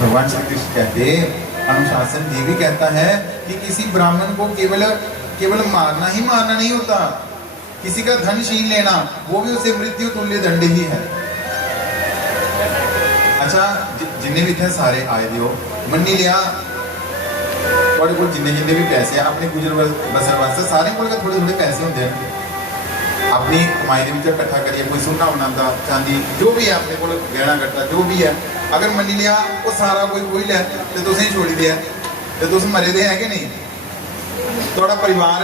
भगवान श्री कृष्ण कहते, अनुशासन ये भी कहता है कि किसी ब्राह्मण को केवल मारना ही मारना नहीं होता, किसी का धन छीन लेना वो भी उसे मृत्यु तुल्य दंड ही है। अच्छा, जिन्हें भी थे सारे आए दियो मन्नी लिया थोड़े को जिन्हें भी पैसे अपने गुजर बसर वास्ते सारे को थोड़े थोड़े पैसे होंगे अपनी कमाई के इकट्ठा करिए, कोई सोना बनाता चांदी जो भी है अपने को गहना गट्टा जो भी है, अगर मनी लिया वो सारा कोई लै तो तुसें छोड़ी दिया तो तुम मरे दे है कि नहीं? थोड़ा परिवार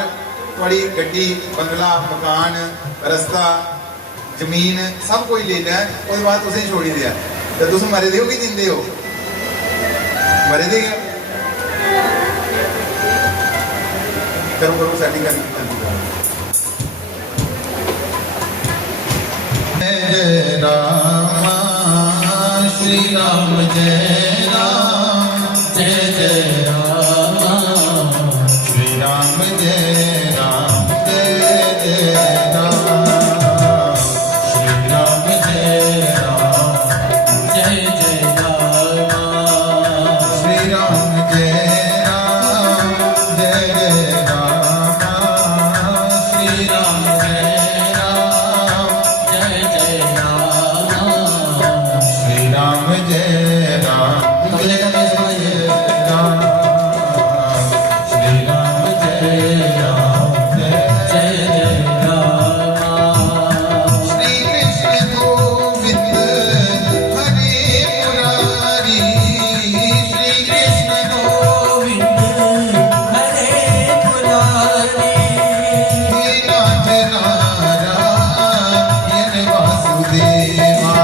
थोड़ी गड्डी बंगला मकान रस्ता जमीन सब कोई ले लिया, उसके बाद तुसें छोड़ी दिया तो तुम मरे दे हो कि जिंदे हो? मरे दे गया। करो करो सेटिंग करनी जय राम श्री राम जय राम जय जय राम श्री राम जय राम जय जय राम श्री राम जय राम जय जय राम श्री राम जय राम जय जय राम श्री राम जय राम जय जय राम श्री राम जय राम जय जय राम श्री राम जय राम जय जय राम श्री कृष्ण गोविंद हरे मुरारी श्री कृष्ण गोविंद हरे मुरारी हे नाथ नारायण वासुदेवा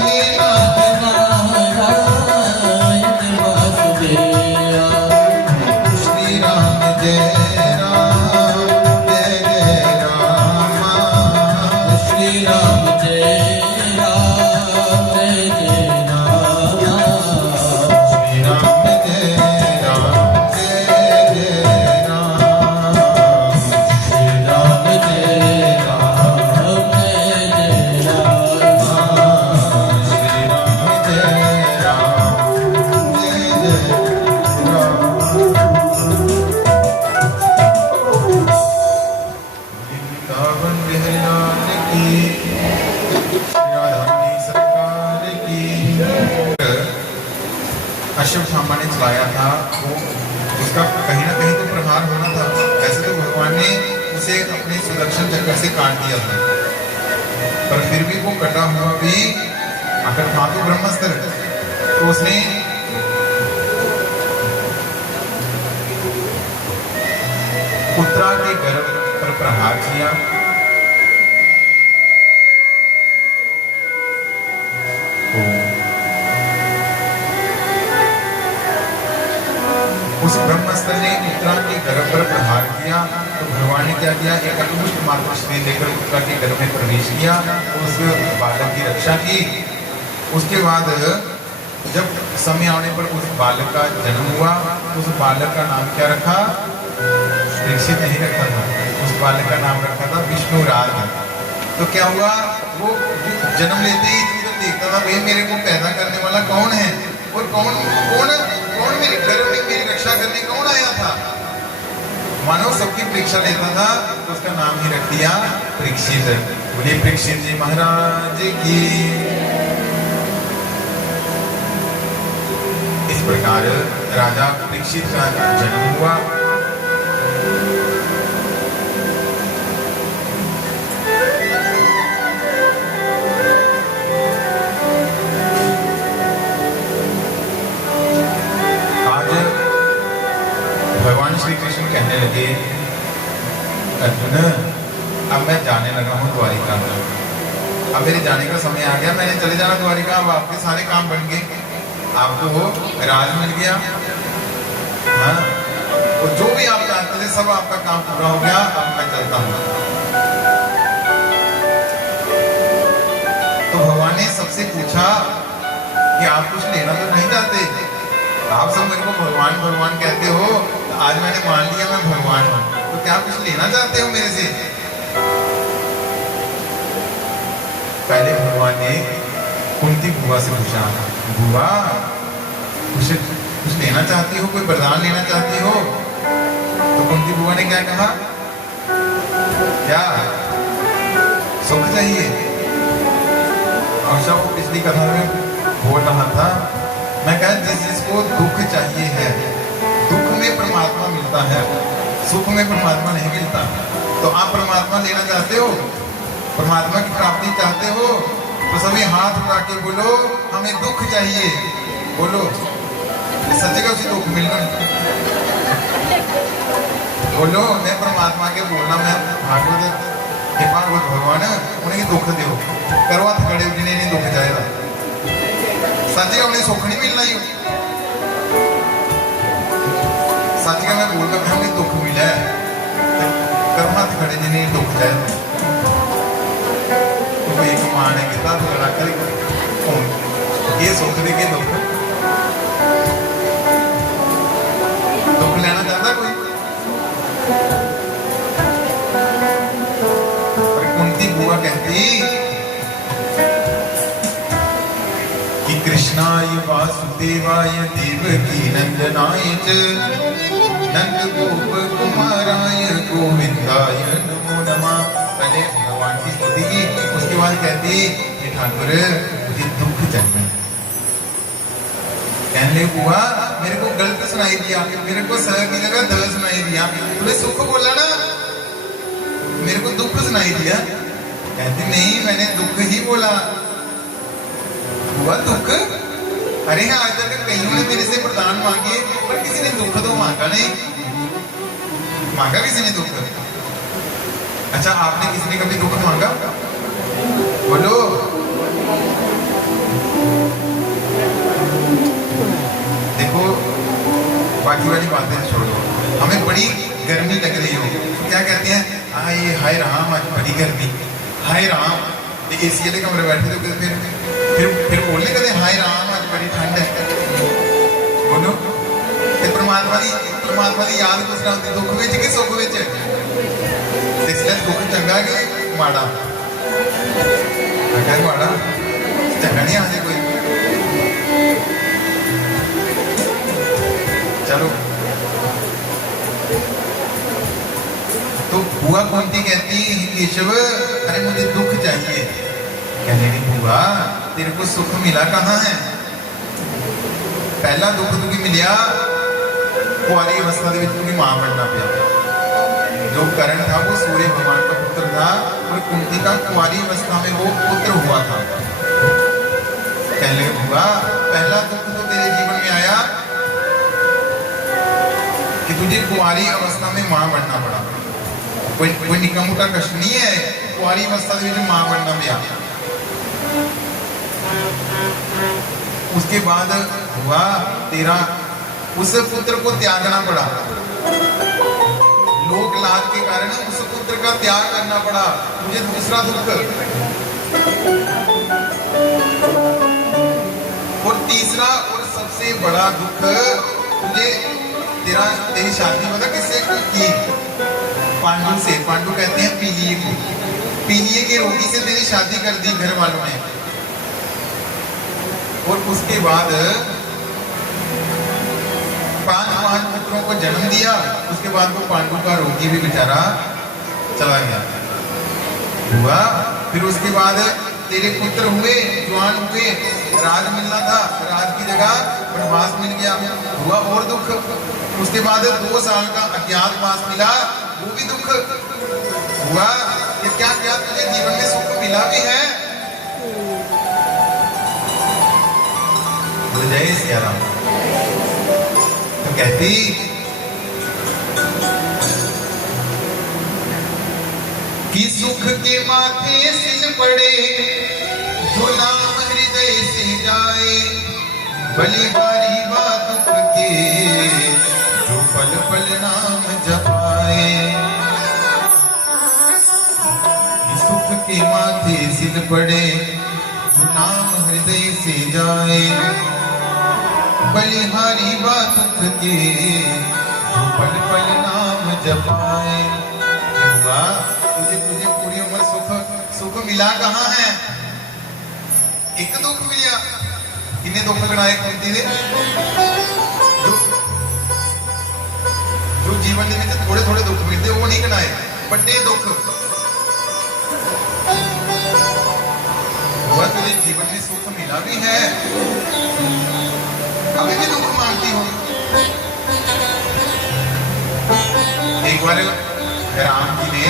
हे नाथ नारायण वासुदेवा श्री राम जय राम जय जय राम श्री राम जय राम जय जय राम श्री राम जय राम जय जय राम श्री राम जय राम जय जय राम श्री राम जय राम जय जय वृंदावन बिहार की राधारानी सरकार की। अश्वत्थामा ने चलाया था वो उसका कहीं ना कहीं तो प्रहार होना था। वैसे तो भगवान ने उसे अपने सुदर्शन चक्र से काट दिया था, पर फिर भी वो कटा हुआ भी आखिर था तो ब्रह्मास्त्र, तो उसने पुत्रा के गर्भ पर प्रहार किया। तो उस ब्रह्मास्त्र ने पुत्रा के गर्भ पर प्रहार किया, तो भगवान ने क्या किया, एक अद्भुत मात्र शरीर लेकर पुत्रा के गर्भ में प्रवेश किया, उस बालक की रक्षा की। उसके बाद जब समय आने पर उस बालक का जन्म हुआ, उस बालक का नाम क्या रखा? परीक्षित नहीं रखा था, उस बालक का नाम रखा था विष्णुराज। तो क्या हुआ, वो जन्म लेते ही तो देखता था भाई मेरे को पैदा करने वाला कौन है और कौन कौन कौन मेरे गर्भ में मेरी रक्षा करने कौन आया था। मानो सबकी परीक्षा लेता था, तो उसका नाम ही रख दिया परीक्षित। बोले परीक्षित जी महाराज की। इस प्रकार राजा परीक्षित का जन्म हुआ। भगवान श्री कृष्ण कहने लगे, अर्जुन अब मैं जाने लगा हूँ द्वारिका में, अब मेरे जाने का समय आ गया, मैंने चले जाना द्वारिका। अब आपके सारे काम बन गए, आपको राज मिल गया, हाँ, और जो भी आप चाहते थे सब आपका काम पूरा हो गया, अब मैं चलता हूँ। तो भगवान ने सबसे पूछा कि आप कुछ लेना तो नहीं चाहते? आप सब मेरे को भगवान भगवान कहते हो, तो आज मैंने मान लिया मैं भगवान हूँ, तो क्या कुछ लेना चाहते हो मेरे से? पहले भगवान ने कुंती बुआ से पूछा, बुआ कुछ लेना चाहती हो, कोई वरदान लेना चाहती हो? तो कुंती बुआ ने क्या कहा, क्या सुख चाहिए? और वो पिछली कथा में बोल रहा था, मैं कहा जिसको दुख चाहिए है, दुख में परमात्मा मिलता है, सुख में परमात्मा नहीं मिलता। तो आप परमात्मा लेना चाहते हो, परमात्मा की प्राप्ति चाहते हो, तो सभी हाथ उठा के बोलो हमें दुख चाहिए। बोलो सच्चे का उसे दुख मिलना। बोलो मैं परमात्मा के बोलना, मैं भागवत भागवत भगवान उन्हें दुख दो, करो हथ खड़े जिन्हें नहीं दुख चाहिए। सच का उन्हें सुख नहीं मिलना ही, सच का मैं बोलता हमें दुख मिला है, करो हथ खड़े जिन्हें दुख चाहिए। तो एक मां ने किया तो लड़ा कर ये सुख दे के दुख लेना चाहता कोई? पर कुंती बुआ कहती कि कृष्णाय वासुदेवाय देवकी नंदनाय च नंद गोप कुमाराय गोविंदाय नमो नमः। पहले भगवान की स्तुति की, उसके बाद कहती हे ठाकुर मुझे दुख चाहिए। कहने बुआ मेरे को गलत सुनाई दिया, मेरे को स की जगह द सुनाई दिया, तूने सुख बोला ना, मेरे को दुख सुनाई दिया। कहती नहीं मैंने दुख ही बोला। बुआ दुख? अरे हाँ आज तक कईयों ने मेरे से वरदान मांगे पर किसी ने दुख तो मांगा नहीं, मांगा किसी ने दुख? अच्छा आपने किसी ने कभी दुख मांगा? बोलो। देखो बाकी वाली बातें छोड़ो, हमें बड़ी गर्मी लग रही हो तो क्या कहते हैं, ये हाय राम आज बड़ी गर्मी, हाय राम। एसी वाले कमरे बैठे तो फिर बोलने कहते हाय राम आज बड़ी ठंड है। बोलो परमात्मा की याद कुछ ना होती दुख विच कि सुख विच? इसलिए दुख चंगा कि माड़ा? माड़ा चंगा नहीं आते कोई। चलो तो बुआ कुंती कहती केशव अरे मुझे दुख चाहिए। कहने की बुआ तेरे को सुख मिला कहाँ है? पहला दुख तुझे मिलिया कुआरी अवस्था में मां बनना पिया। जो करण था वो सूर्य भगवान का पुत्र था और कुंती का कुआरी अवस्था में वो पुत्र हुआ था। कहने की बुआ पहला दुख तो तेरे जीवन में आया कि तुझे कुआरी अवस्था में मां बनना पड़ा। कोई निका मोटा कष्ट नहीं है कुआरी अवस्था में मां बनना पिया। उसके बाद हुआ तेरा उस पुत्र को त्यागना पड़ा, लोक लाभ के कारण उस पुत्र का त्याग करना पड़ा। मुझे दूसरा दुख और तीसरा और सबसे बड़ा दुख तुझे तेरी शादी पता किससे की? पांडु से। पांडु कहते हैं पीलिए को, पीलिए के रोगी से तेरी शादी कर दी घर वालों ने। और उसके बाद पांच पुत्रों को जन्म दिया। उसके बाद वो पांडु का रोगी भी बेचारा चला गया हुआ। फिर उसके बाद तेरे पुत्र हुए, जवान हुए, राज मिलना था, राज की जगह वनवास मिल गया हुआ और दुख। उसके बाद 2 साल का अज्ञातवास मिला, वो भी दुख हुआ। ये क्या क्या तुझे जीवन में सुख मिला भी है? जय सिया राम। तो कहती कि सुख के माथे सिल पड़े जो नाम हृदय से जाए, बलिहारी बात दुख के जो पल पल नाम जपाए। सुख के माथे सिल पड़े जो नाम हृदय से जाए, बलिहारी बात दुख के जो पल पल नाम जपाए। तुझे पूरी उम्र सुख मिला कहाँ है? एक दुख मिलिया, किन्ने दुख गणाए कुंती दे? जो जीवन में थोड़े थोड़े दुख मिलते वो नहीं गणाए, बड़े दुख हुआ। तुझे जीवन में सुख मिला भी है, अभी भी दुख मानती हो। एक बार राम जी ने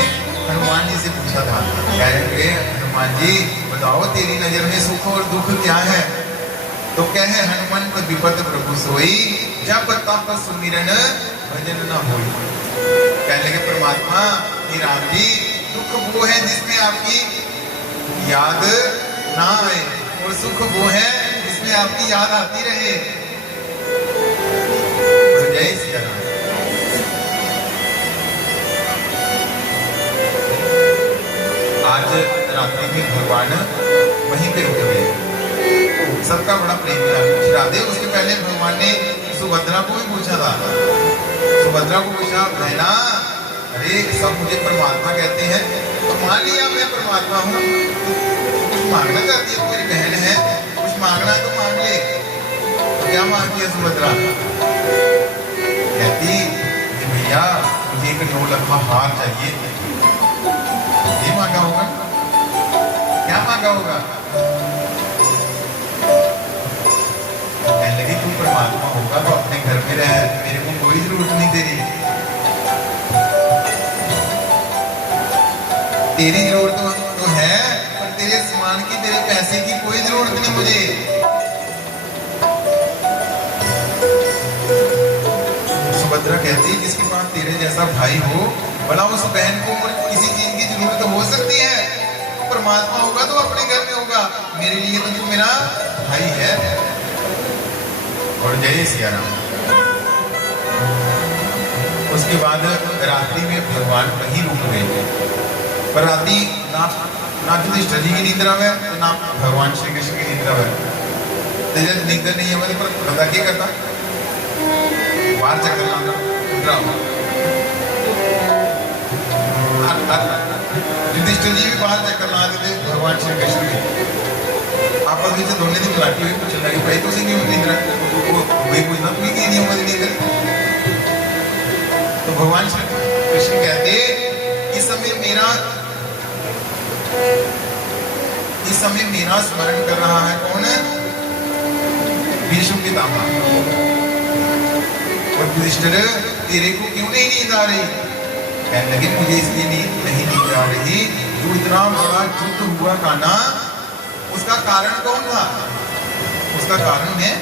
हनुमान जी से पूछा था, कह रहे हनुमान जी बताओ तेरी नजर में सुख और दुख क्या है? तो कहे हनुमंत विपद प्रभु सोई, जब तप सुमिरन भजन न होई। कहने लगे परमात्मा कि राम जी दुख वो है जिसमें आपकी याद ना आए, और सुख वो है जिसमें आपकी याद आती रहे। जय श्री राम। आज रात्रि में भगवान वहीं पे रुक गए, सबका बड़ा प्रेम मिला राधे। उसके पहले भगवान ने सुभद्रा को भी पूछा था, सुभद्रा को पूछा बहना अरे सब मुझे परमात्मा कहते हैं, तो मान लिया मैं परमात्मा हूँ, कुछ मांगना चाहती है, मेरी बहन है, कुछ मांगना है तो मांग ले। तो क्या मांगती है सुभद्रा? कहती भैया मुझे एक 9 लाख हार चाहिए। ये मांगा होगा, क्या मांगा होगा? कहने लगी तू परमात्मा होगा तो अपने घर में रह, मेरे को कोई जरूरत नहीं तेरी, तेरी जरूरत तो है पर तेरे सामान की, तेरे पैसे की कोई जरूरत नहीं मुझे। सुभद्रा कहती है जिसके पास तेरे जैसा भाई हो, भला उस बहन को किसी चीज की जरूरत हो सकती है? तो परमात्मा होगा तो अपने घर में होगा, मेरे लिए तो तू मेरा भाई है। और जय सिया राम। उसके बाद रात्रि में भगवान वहीं रुक गए, पर रात्रि ना युधिष्ठिर जी की निद्रा है ना भगवान श्री कृष्ण की निद्रा है। तो जब निद्रा नहीं है पर बता क्या करता, बाहर चक्कर लाना युधिष्ठिर जी भी बाहर चक्कर ला देते भगवान श्री कृष्ण के। आपस में दोनों दिन बुलाती हुई पूछने लगी भाई तुझे क्यों निद्रा? वही पूछना तुम्हें क्यों नहीं होगा निद्रा? तो भगवान श्री कृष्ण कहते इस समय मेरा स्मरण कर रहा है कौन? भीष्म पितामह। और युधिष्ठिर तेरे को क्यों नहीं नींद आ रही? कहने लगे मुझे इसलिए नींद आ रही, जो इतना बड़ा युद्ध हुआ था ना, उसका कारण कौन था? उसका कारण है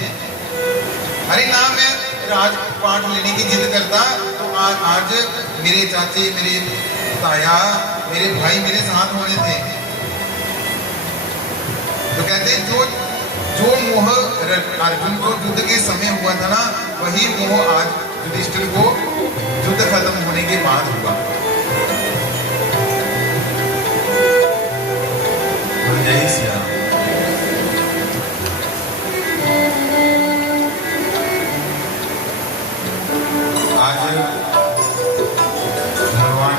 अरे ना मैं राजपाट लेने की जिद करता तो आज मेरे चाचे, मेरे ताया, मेरे भाई मेरे साथ होने थे। तो कहते जो मोह अर्जुन को युद्ध के समय हुआ था ना, वही मोह आज युधिष्ठिर को युद्ध खत्म होने के बाद हुआ। जय श्री राम। आज भगवान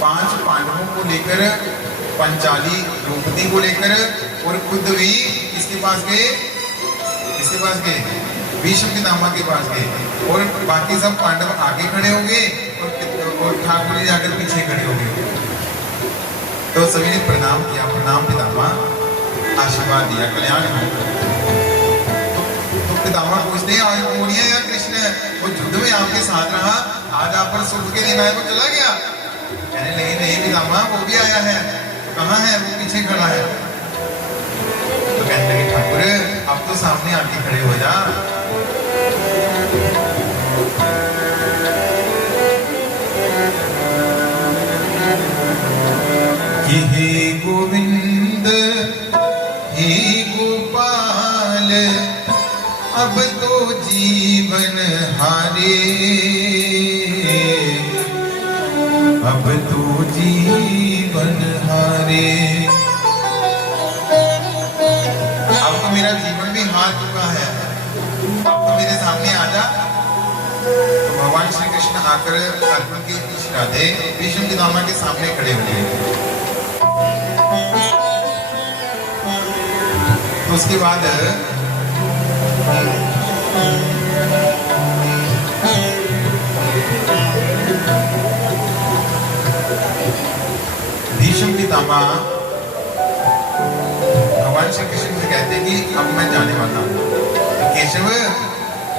5 पांडवों को लेकर, पंचाली द्रौपदी को लेकर और खुद भी किसके पास गए? किसके पास गए? भीष्म पितामह के पास गए। और बाकी सब पांडव आगे खड़े हो गए और ठाकुर जी जाकर पीछे खड़े हो गए। तो सभी ने प्रणाम किया, प्रणाम पितामह, आशीर्वाद दिया, कल्याण हो। तो पितामह पूछते हैं आज कौन है या कृष्ण? वो युद्ध में आपके साथ रहा, आज आप पर सुख के दिन आए तो चला गया? कहने लगे नहीं पितामह वो भी आया है। तो कहाँ है? वो पीछे खड़ा है। तो कहने लगे ठाकुर अब तो सामने आके खड़े हो जा। हे गोविंद हे गोपाल अब तो जीवन हारे, अब तो जीवन हारे। अब तो मेरा जीवन भी हार चुका है, अब तो मेरे सामने आ जा। तो भगवान श्री कृष्ण आकर अर्जुन के पीछे राधे भीष्म पितामह के सामने खड़े हो गए। तो उसके बाद भीष्म पितामह भगवान श्री कृष्ण से कहते हैं कि अब मैं जाने वाला हूं। तो केशव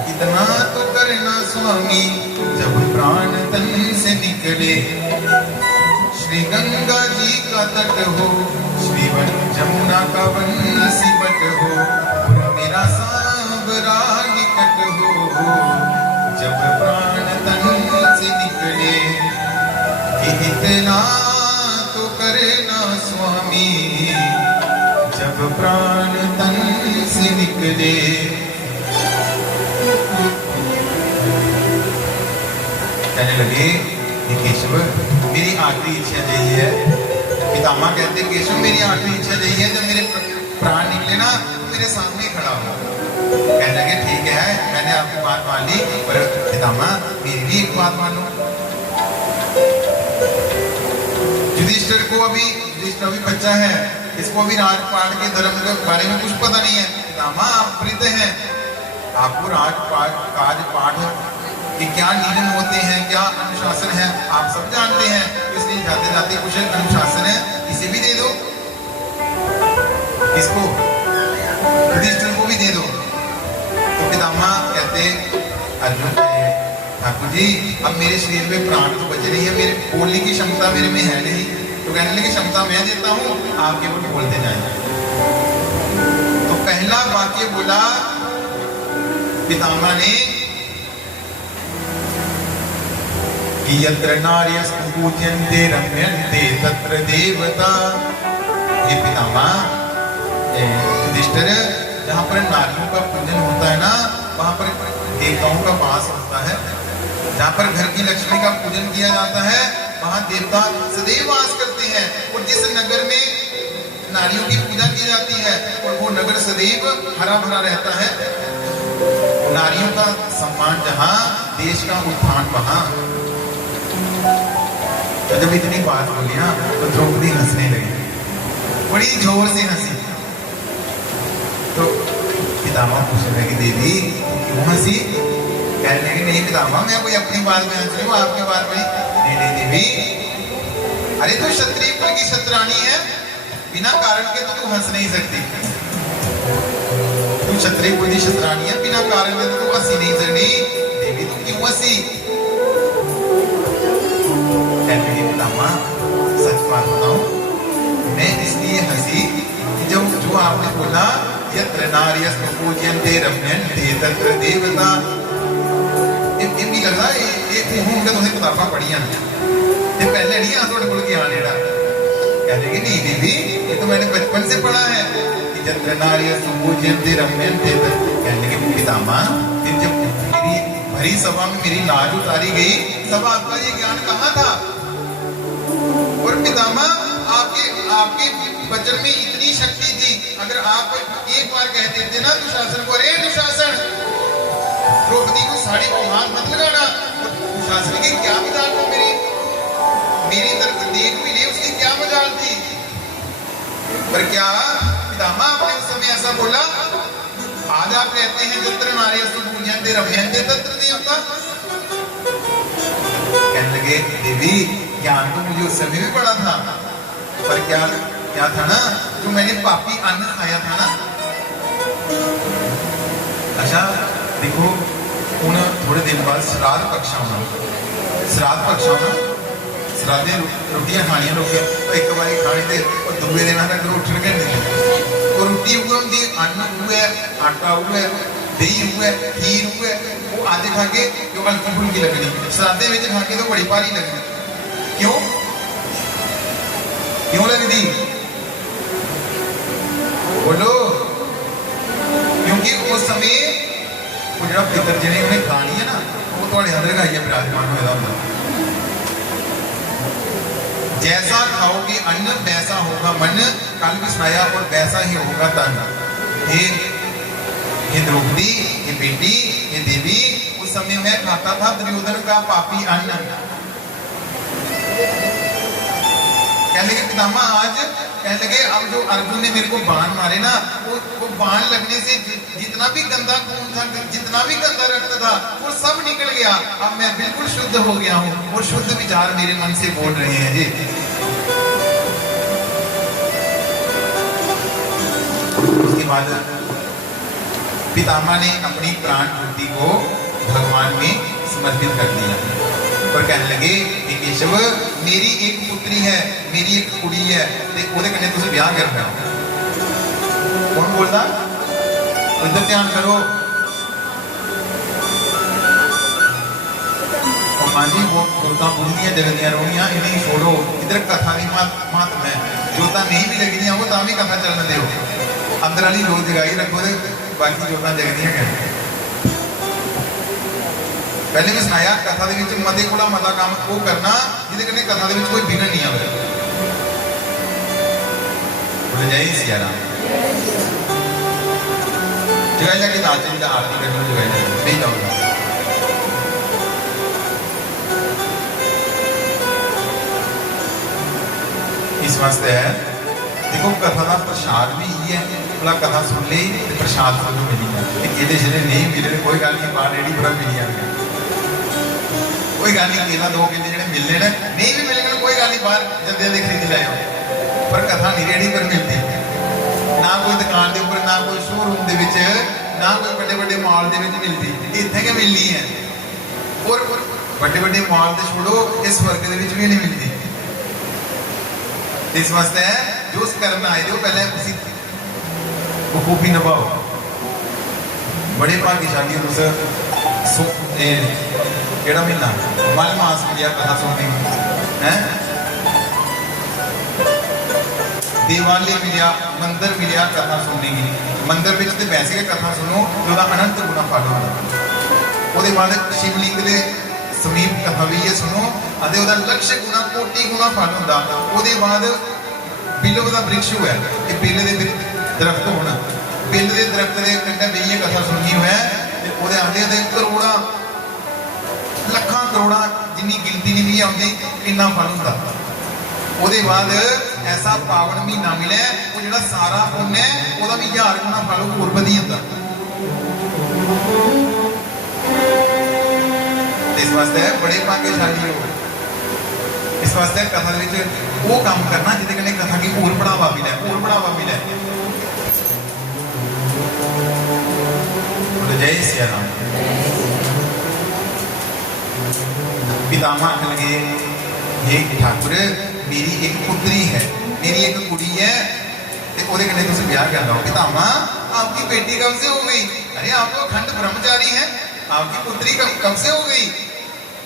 इतना तो करना स्वामी, जब प्राण तन से निकले, श्री गंगा जी का तट हो, श्री वन जमुना का बंसी बट हो, और मेरा सांवरा निकट हो, जब प्राण तन से निकले, कि इतना तो करना स्वामी, जब प्राण तन से निकले। कहने लगे केशव मेरी आखिरी इच्छा यही है। पितामह कहते केशव मेरी आखिरी इच्छा यही है, जब मेरे प्राण निकले ना मेरे सामने खड़ा हो। कहने लगे ठीक है, मैंने आपकी बात मान ली, पर पितामह मेरी भी एक बात मानो। युधिष्ठिर अभी बच्चा है, इसको अभी राजपाट के धर्म के बारे में कुछ पता नहीं है। पितामह आप वृद्ध हैं, आपको राजपाट कि क्या नियम होते हैं, क्या अनुशासन है, आप सब जानते हैं। इसलिए जाते जाते कुछ अनुशासन है, इसे भी दे दो, इसको युधिष्ठिर को भी दे दो। तो पितामह कहते अर्जुन ठाकुर जी अब मेरे शरीर में प्राण तो बचे नहीं है, मेरे बोलने की क्षमता मेरे में है नहीं। तो कहने लगे क्षमता मैं देता हूं, आप केवल बोलते जाएंगे। तो पहला वाक्य बोला पितामह ने कि यत्र नार्यस्तु पूज्यन्ते रम्यन्ते तत्र देवता। ये पितामह युधिष्ठिर जहां पर नारियों का पूजन होता है ना, वहां पर देवताओं का वास होता है। जहां पर घर की लक्ष्मी का पूजन किया जाता है, वहां देवता सदैव वास करते हैं। और जिस नगर में नारियों की पूजा की जाती है और वो नगर सदैव हरा भरा रहता है, नारियों का सम्मान जहां, देश का उत्थान वहां। तो जब इतनी बात बोली ना तो द्रौपदी हंसने लगी, बड़ी जोर से हंसी। तो पितामह पूछने लगे देवी क्यों हंसी? कहने लगे नहीं पितामह मैं कोई अपनी बात में हंस रही हूँ, आपकी बात में नहीं देवी। अरे तू क्षत्रिय कुल की क्षत्राणी है, बिना कारण के तो तू हंस नहीं सकती। तू क्षत्रिय कुल की क्षत्राणी है, बिना कारण के तो तू हंसी नहीं सकती। देवी तू क्यों हंसी? कहने लगे पितामह सच बात बताऊं, मैं इसलिए हंसी कि जो आपने बोला यत्र नार्यस्तु पूज्यन्ते रम्यन्ते तत्र देवता, ये भी लगदा ये होंगे तुसें किताबां पढ़ियां ते पहले नहीं आ थोड़े कोल ज्ञान एड़ा। कहने लगे नहीं देवी ये तो मैंने बचपन से पढ़ा है कि यत्र नार्यस्तु पूज्यन्ते रम्यन्ते। कहने लगे पितामह फिर जब मेरी भरी सभा में मेरी लाज उतारी गई तब आपका ये ज्ञान कहाँ था? और पितामह आपके वचन में इतनी शक्ति थी, अगर आप एक बार कह देते ना दुशासन को, अरे दुशासन द्रौपदी को साड़ी को हाथ मत लगाना, दुशासन की क्या मजाल थी, मेरी तरफ देख भी नहीं उसकी क्या मजाल थी। पर क्या पितामह आपने उस समय ऐसा बोला? आज आप कहते हैं यत्र नार्यस्तु पूज्यन्ते रम्यन्ते तत्र देवता। कहने लगे देवी ज्ञान तो मुझे उस समय भी पड़ा था, पर क्या था ना जो मैंने पापी अन्न खाया था ना। अच्छा देखो हूँ थोड़े दिन बाद श्राद्ध पक्ष आना, श्राद्ध पक्ष आना, श्राद्धे रोटियां खानियां लोग तो एक बारी खाने थे और दूसरे दिन तक उठन के नहीं। और रोटी हुए होंगी, अन्न हुए, आटा हुए, दही हुए, खीर हुए, वो आधे खा के जो हल्की फुल्की लगनी, श्राद्धे में खा के तो बड़ी भारी लगनी। क्यों क्यों लगती? बोलो। क्योंकि उस समय वो जो पितर जिन्हें उन्हें खानी है ना वो थोड़े अंदर का ये विराजमान होगा। जैसा खाओगे अन्न वैसा होगा मन, कल भी सुनाया, और वैसा ही होगा तन। ये द्रौपदी, ये बेटी, ये देवी, उस समय मैं खाता था दुर्योधन का पापी अन्न। कहने के पितामह आज कहने लगे अब जो अर्जुन ने मेरे को बाण मारे ना, वो बाण लगने से जितना भी गंदा खून था, जितना भी गंदा रक्त था, वो सब निकल गया। अब मैं बिल्कुल शुद्ध हो गया हूँ और शुद्ध विचार मेरे मन से बोल रहे हैं जी। उसके बाद पितामह ने अपनी प्राण ज्योति को भगवान में समर्पित कर दिया और कहने लगे कि केशव मेरी एक पुत्री है, मेरी एक कुड़ी है, ते ओदे कन्ने तुसीं ब्याह करना। कौन बोलता? इधर ध्यान करो। मां जी वो जोता बुझदियां जगदियां रोहियां इन्हें छोड़ो, इधर कथा की महत्व है। जोता नहीं भी लगदियां वो तां भी कथा चलने दो, अंदर वाली जोत जगाई रखो, बाकी जोतां जगदियां कर। पहले मैं सुनाया कथा दे विच मते कोला मता काम वो करना जिहदे कन्नै कथा दे विच कोई विघन नहीं आवे। बोले जय सिया राम। जगाई जाके दाते जी दा आरती करने जगाई जाके नहीं जाऊंगा। इस वास्ते है देखो कथा का प्रसाद भी यही है, भला कथा सुन ली तो प्रसाद सुन मिली है। केले शेले नहीं मिले कोई गल नहीं, बाहर रेडी पूरा मिली जाएगा, कोई गल नहीं। केला 2 केले जो मिलने ने नहीं भी मिलेंगे कोई गल नहीं, बाहर जल्दी जल्दी खरीद लाओ। पर कथा नहीं रेडी पर मिलती ना, कोई दुकान के उपर, ना कोई शोरूम के विच, ना कोई बड़े बड़े मॉल के विच मिलती। इतने के मिलनी है और बड़े बड़े मॉल तो छोड़ो, इस वर्ग के विच भी नहीं मिलती। इस वास्ते है जो उस करना आए हो पहले उसी बखूबी निभाओ। बड़े भाग्यशाली उस केड़ा महीना मल मास मिलिया कथा सुनने है, दिवाली मिलिया, मंदिर मिलिया कथा सुनने की। मंदिर में तो वैसे ही कथा सुनो जो अनंत गुना फल होता। वो बाद शिवलिंग के समीप कथा भी ये सुनो अते लक्ष्य गुना कोटि गुना फल होता। वो बाद बिल्लो का वृक्ष है कि बिल के दरख्त होना, बिल के दरख्त के कंढे बेहिए कथा सुननी है, आते करोड़ा लखा करोड़ा जिन्नी गिनती नहीं भी आती इन्ना फल होता। वो बाद ऐसा पावन महीना मिले वो जो सारा पुण्य है वह भी 1000 गुना फल होर वधी जाता। इस वास्ते बड़े भाग्यशाली हो। इस वास्ते कथा वो काम करना जिहदे कन्नै कथा की होर बढ़ावा मिले, होर बढ़ावा मिले। जय सिया राम। पितामह आखन लगे हे ठाकुर मेरी एक पुत्री है, मेरी एक कुड़ी है, तो ओदे कन्नै तुसीं ब्याह कर लो। पितामह आपकी बेटी कब से हो गई? अरे आप तो अखंड ब्रह्मचारी हैं, आपकी पुत्री कब से हो गई?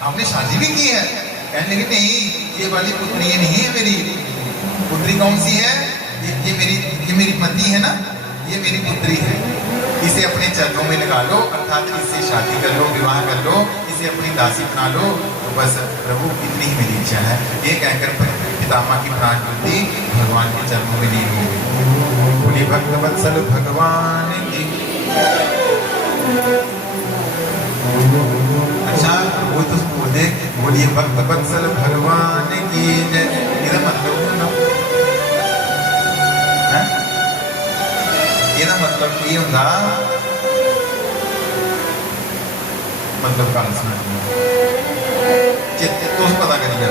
आपने शादी भी की है? कहने लगे नहीं ये वाली पुत्री ये नहीं है मेरी। पुत्री कौन सी है? ये मेरी पत्नी है ना, ये मेरी पुत्री है। इसे अपने चरणों में लगा लो, अर्थात इससे शादी कर लो, विवाह कर लो, इसे अपनी दासी बना लो। तो बस प्रभु इतनी ही मेरी इच्छा है। ये कहकर पितामह की प्राण ज्योति भगवान के चरणों में लीन हो गई। बोलिए भक्त वत्सल भगवान की। अच्छा वो तो बोल दे, बोलिए भक्त वत्सल भगवान की जय। इसका मतलब ਇਹਦਾ मतलब ਕੀ ਹੁੰਦਾ? मतलब ਗੱਲ ਸੁਣਾ ਚਿੱਤ ਤੋਂ ਪਤਾ ਕਰੀ ਜਾ।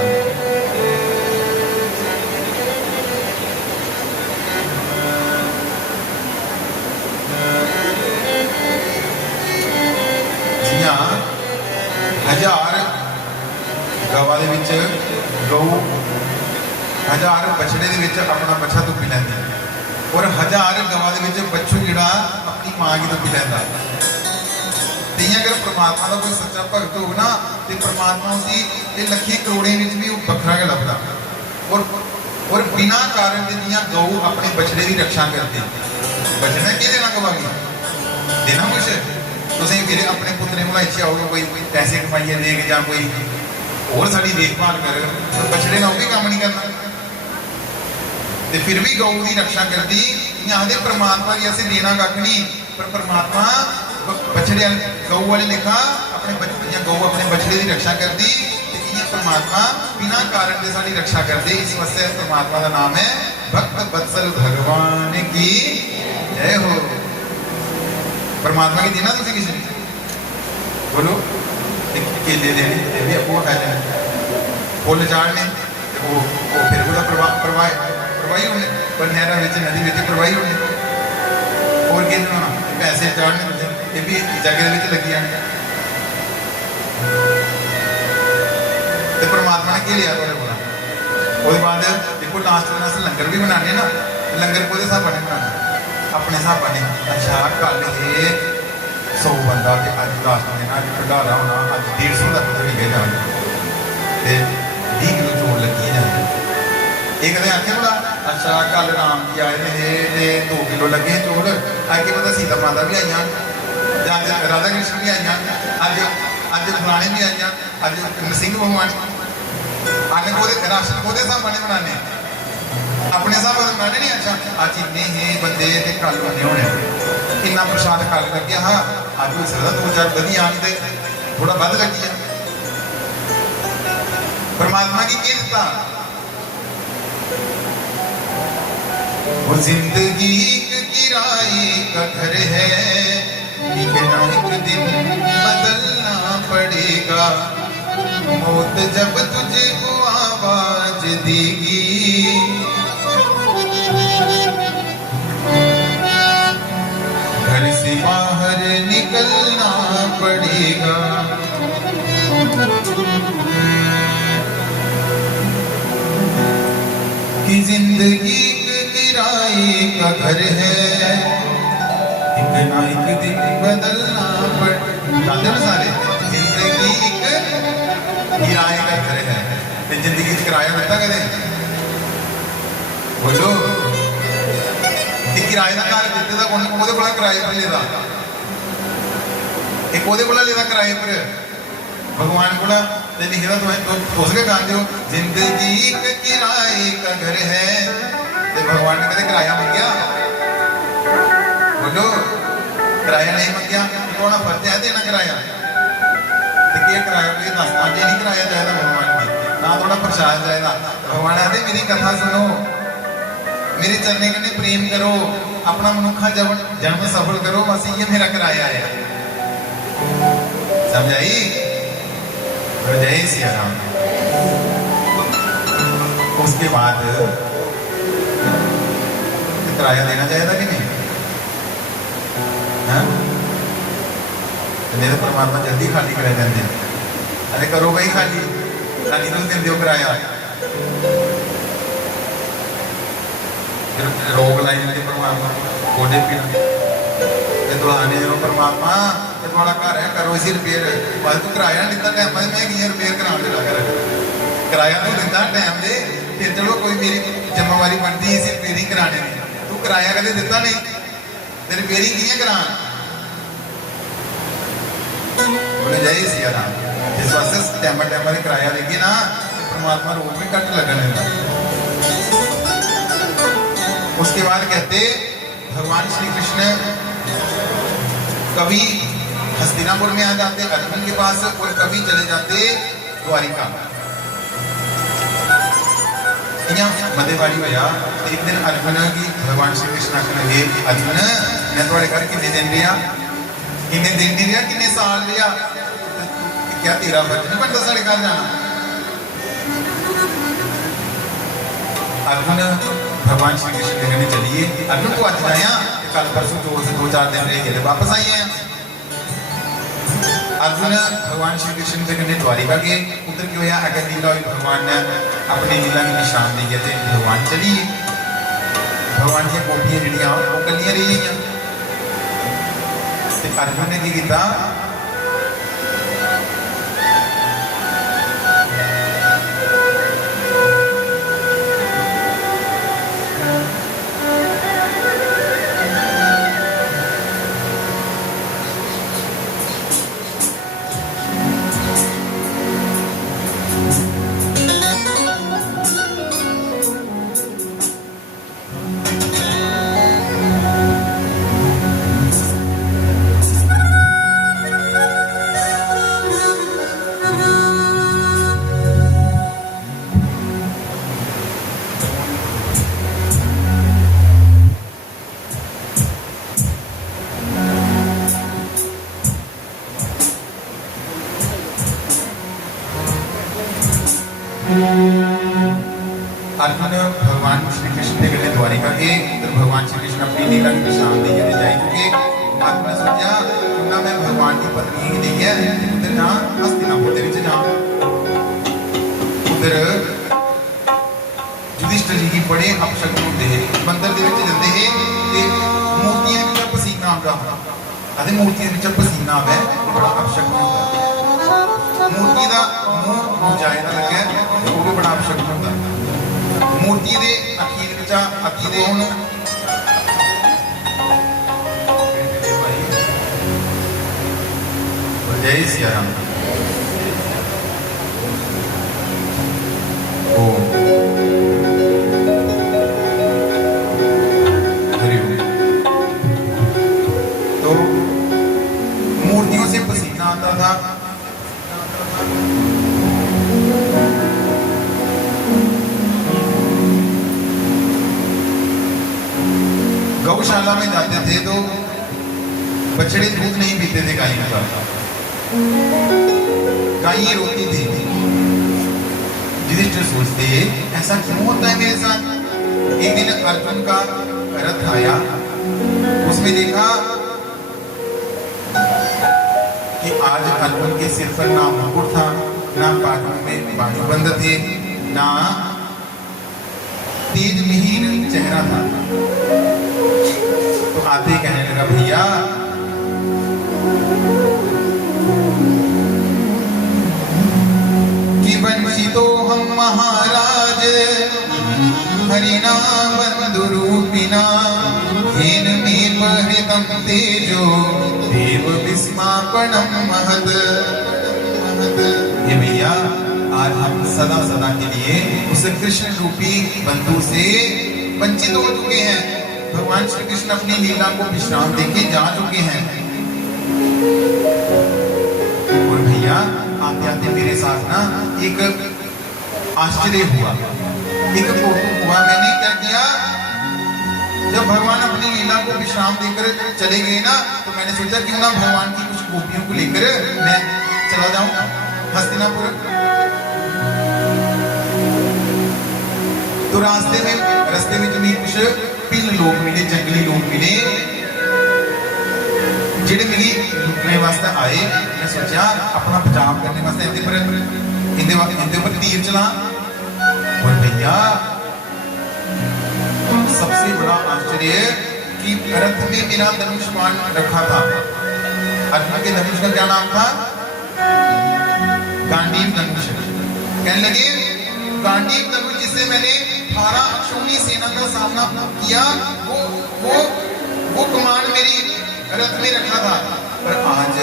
ਜੀਆਂ 1000 ਗਾਵਾਂ ਦੇ ਵਿੱਚ ਗਊ 1000 बछड़े ਦੇ ਵਿੱਚ ਆਪਣਾ ਬੱਚਾ ਧੁੱਪੀ ਲੈਂਦੀ और 1000 गवां दे विच बच्चू जिहड़ा अपनी मां की धुप्पी लैंदा। ते अगर परमात्मा का कोई सच्चा भगत हो ना तो परमात्मा उसकी लखी करोड़े विच भी बखरा के लभदा। और बिना कारण दे जियां गऊ अपने बछड़े की रक्षा करती, बचना कि देना गवागी देना कुछ तुसीं फिर अपने पुत्रे को इच्छा आओगे कोई पैसे कमाइए देग जां कोई होर साडी देखभाल कर, तो बछड़े ना वो भी काम नहीं करना। ते फिर भी गऊ की रक्षा करती। आखते परमात्मा की असं देना कख नहीं, पर परमात्मा बछड़े गऊ वाले लेखा अपने गऊ अपने बछड़े की रक्षा करती। परमात्मा बिना कारण से साड़ी रक्षा करते। इस वास्ते परमात्मा का नाम है भक्त वत्सल भगवान की जय हो। परमात्मा की देना तुझे किसी ने बोलो, एक केले देने ये भी आपको खा लेने, फुल चाड़ने वो फिर वो प्रवाही होने, पर नहर नदी में प्रवाही होने, और कि पैसे चाड़ने तुझे ये भी जगह लगी जाने। तो परमात्मा ने क्या लिया थोड़े बोला, उसके बाद देखो लास्ट में अस लंगर भी बनाने ना, लंगर को हिसाब ने बनाना अपने हिसाब ने। अच्छा कल ये 100 बंदा तो अज लास्ट में ना भंडारा होना, अज 150 का पता नहीं गया जाने 20 किलो चोल लगी जाए। एक दिन आखे बोला अच्छा कल राम जी आए थे 2 किलो लगे चोल, अगे पता सीता माता भी आई, राधा कृष्ण भी आई, अज अज फलाने भी आई, अज नरसिंह भगवान अन्न को राशन को हिसाब ने बनाने, अपने हिसाब से बनाने नहीं। अच्छा अज इन्ने ही बंदे कल बने होने, कितना प्रसाद कल लगे, हाँ अज हो सकता 2-4 बधी आन तो थोड़ा वध लगी है। परमात्मा की क्या दिता, वो जिंदगी एक किराए का घर है, एक ना एक दिन बदलना पड़ेगा, मौत जब तुझे को आवाज देगी, घर से बाहर निकलना पड़ेगा। कि जिंदगी किराए का घर है, एक ना एक दिन बदलना पड़ेगा। सारे जिंदगी किराए का घर है, जिंदगी किराया मिलता कदे बोलो, किराए का घर दिते दा कोने कोदे कोला किराए पर लेदा, एक कोदे कोला लेदा किराए पर, भगवान कोला ते लिखदा तो उसके गांदे हो जिंदगी एक किराए का घर है, ते भगवान ने कदे किराया मंगया बोलो, किराया नहीं मंगया, थोड़ा फर्ज है देना किराया, किराया भी दसना ये नहीं कराया जाएगा भगवान की ना, थोड़ा प्रसाद जाएगा। भगवान आते मेरी कथा सुनो, मेरे चलने के लिए प्रेम करो, अपना मनुखा जन्म सफल करो, बस ये मेरा किराया है। समझाई? जय सिया राम। उसके बाद किराया देना चाहिए था कि नहीं? हाँ? मेरे परमात्मा जल्दी खाली करा जाते हैं, अरे करो भाई खाली खाली तो दिन दो किराया, रोग लाई जाती परमात्मा गोडे पीड़ दुआने जो परमात्मा थोड़ा घर है करो इसी रिपेयर, बस तू किराया नहीं दिता टाइम मैं कि रिपेयर करा देना कर, किराया तू दिता टाइम से फिर चलो कोई मेरी जिम्मेवारी बनती इसी रिपेयरिंग कराने की, तू किराया कदे दिता नहीं ते रिपेयरिंग कियां करा, बोले जय सिया राम। इस वास्ते टाइम किराया देगी ना, परमात्मा रोग भी घट लगने लगा। उसके बाद कहते भगवान श्री कृष्ण कभी हस्तिनापुर में आ जाते अर्जुन के पास, और कभी चले जाते द्वारिका। मध्यवाड़ी होया एक दिन अर्जुन की भगवान श्री कृष्ण आखने लगे अर्जुन मैं थोड़े घर कितने दिन रहा, किन्ने दिन नहीं रहा, किन्ने साल रहा, क्या तेरा फर्ज नहीं बनता साढ़े घर जाना। अर्जुन भगवान श्री कृष्ण के कहने चलिए, अर्जुन को आज जाया कल परसों 2-4 दिन रह वापस आई हैं। अर्जुन भगवान श्री कृष्ण के कहने द्वारिका गए, उधर क्यों होया अगर लीला हुई, भगवान ने अपनी लीला के निशान दिए थे, भगवान चलिए भगवान की कोठियां जड़ियां वो कलियां रही गई। अर्जुन ने की किया, अर्जुन भगवान श्री कृष्ण के गले द्वारिका के तो भगवान श्री कृष्ण अपनी लीला की शाम देने जाए चुके। अर्जुन ने सोचा ना मैं भगवान की पत्नी ही नहीं है उधर ना हस्तिनापुर दे विच जा उधर युधिष्ठिर जी की बड़े अपशकुन होते हैं मंदिर दे विच जंदे हैं ते मूर्तियां दे विच पसीना आंदा अते मूर्तियां दे विच पसीना आवे बड़ा अपशकुन होता मूर्ति दा मुंह मुरझाए ना लगे वो भी बड़ा अपशकुन होता मूर्ति दे अखी दे विच अखी दे हुण जय सिया राम ओम हरि ओम। तो मूर्तियों से पसीना आता था गौशाला में जाते थे तो बछड़े दूध नहीं पीते थे गायों का गाय रोती थी। युधिष्ठिर सोचते ऐसा क्यों होता है मेरे साथ। एक दिन अर्जुन का रथ आया उसमें देखा कि आज अर्जुन के सिर पर ना मुकुट था ना बाजू में बाजूबंद थे ना तेज विहीन चेहरा था। तो आते कहने लगा भैया कि वंचितो हम महाराज हरिना बंधुरूपिना हेन मे परितम तेजो देव विस्मापनम महद। ये भैया आज हम सदा सदा के लिए उस कृष्ण रूपी बंधु से वंचित हो चुके हैं। भगवान श्री कृष्ण अपनी लीला को विश्राम देके जा चुके हैं। और भैया आते आते मेरे साथ ना एक आश्चर्य हुआ एक कौतुक हुआ। मैंने क्या किया जब भगवान अपनी लीला को विश्राम देकर चले गए ना तो मैंने सोचा क्यों ना भगवान की कुछ गोपियों को लेकर मैं चला जाऊं हस्तिनापुर। तो रास्ते में तुम्हें कुछ पिल लोग मिले जंगली लोग मिले जेडे मेरी लुटने वास्ते आए। मैं सोचा अपना बचाव करने वास्ते इनके ऊपर तीर चला। और भैया सबसे बड़ा आश्चर्य कि रथ में मेरा धनुष बाण रखा था। अर्जुन के धनुष का क्या नाम था गांडीव धनुष। कहने लगे गांडीव धनुष जिससे मैंने 18 अक्षौणी सेना का सामना किया वो कमान मेरी रथ में रखा था। पर आज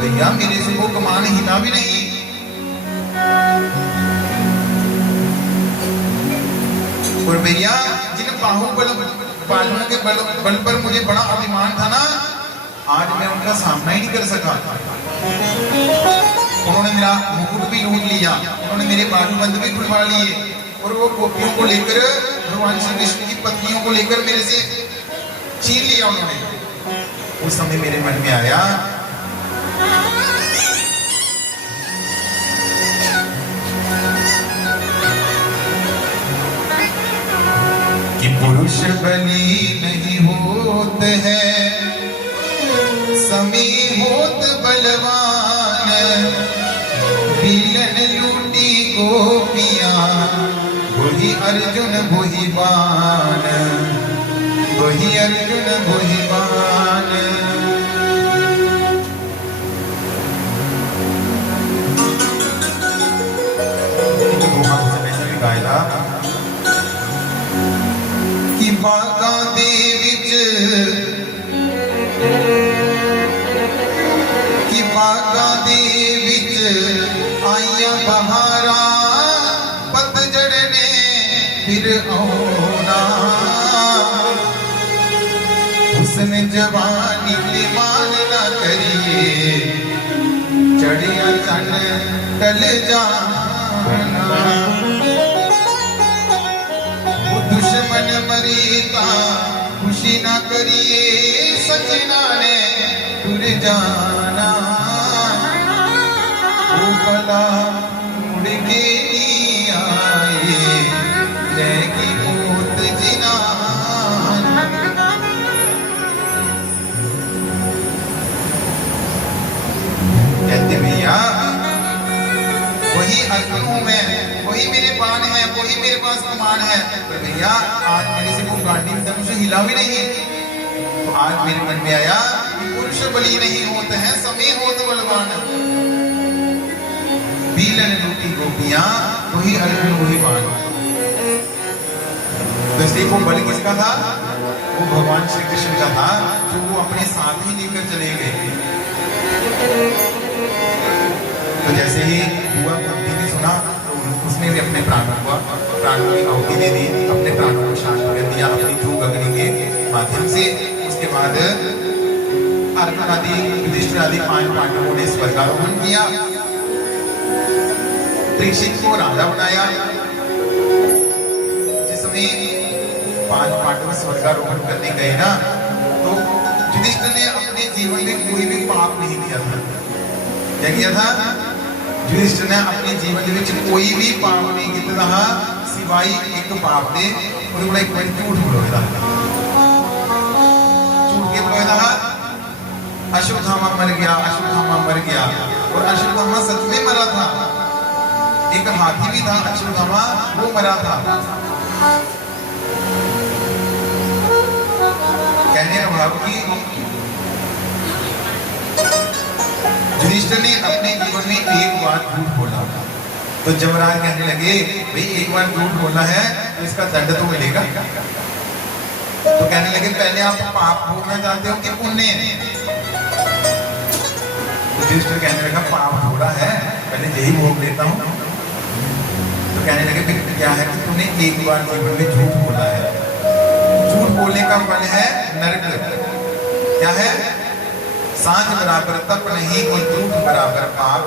भैया मेरे से वो कमान हिला भी नहीं। और भैया जिन बाहुबलों के बल पर मुझे बड़ा अभिमान था ना आज मैं उनका सामना ही नहीं कर सका। उन्होंने मेरा मुकुट भी लूट लिया उन्होंने मेरे बाजूबंद भी खुलवा लिए और वो गोपियों को लेकर भगवान श्री कृष्ण की पत्नियों को लेकर मेरे से छीन लिया उन्होंने। उस समय मेरे मन में आया कि पुरुष बली नहीं होते हैं समी होत बलवान बिलन लूटी गोपियां वही अर्जुन वही बाण वही अर्जुन वही बाण। गाया कि बागा दे विच कि बागा दे विच आइया बहारा पतझड़ ने फिर आना उसने जवानी ते मान ना करिए चढ़िया चन टल जाना दुश्मन मरीता खुशी ना करिए सजना ने टुर जाना वो भला मुड़ के नहीं आए जाएगी पूत जिनान। कहते भैया वही अर्जुन हूं मैं, वही मेरे बाण है, वही मेरे पास कमान है, पर भैया आज मेरे से वो गांडीव धनुष हिला भी नहीं। तो आज मेरे मन में आया पुरुष बली नहीं होते हैं, समय होत बलवान। बीलन लूटी गोपियां, वही अर्जुन वही बाण। तो इसलिए वो बल किसका था? वो भगवान श्री कृष्ण का था, जो वो अपने साथ ही लेकर चले गए। तो जैसे ही हुआ कुंती ने सुना तो उसने भी अपने प्राणों की आहुति दे दी, अपने प्राणों को शांत कर दिया अपनी धूप अग्नि के माध्यम से। उसके बाद अर्जुन आदि युधिष्ठिर आदि 5 पांडवों ने स्वर्गारोहण किया, परीक्षित को राजा बनाया। जिस समय 5 पांडव स्वर्गारोहण करने गए ना, तो युधिष्ठिर ने अपने जीवन में कोई भी पाप नहीं किया था। क्या किया था? युधिष्ठिर ने अपने जीवन में कोई भी पाप नहीं किया था, सिवाय एक पाप ने और एक बार झूठ बोला था। झूठ के बोला था अश्वत्थामा मर गया, अश्वत्थामा मर गया, और अश्वत्थामा सच में मरा था। एक हाथी भी था अश्वत्थामा, वो मरा था। कहने का भाव कि युधिष्ठिर ने अपने जीवन में एक बार झूठ बोला, तो जमराज कहने लगे भाई एक बार झूठ बोला है तो इसका दंड तो मिलेगा। तो कहने लगे पहले आप पाप भोगना चाहते हो कि पुण्य? युधिष्ठिर कहने लगा पाप थोड़ा है, पहले यही भोग लेता हूँ। तो कहने लगे फिर क्या है कि तूने एक बार जीवन में झूठ बोला है, झूठ बोलने का फल है नरक। क्या है? सांझ बराबर तप नहीं, कोई झूठ बराबर पाप,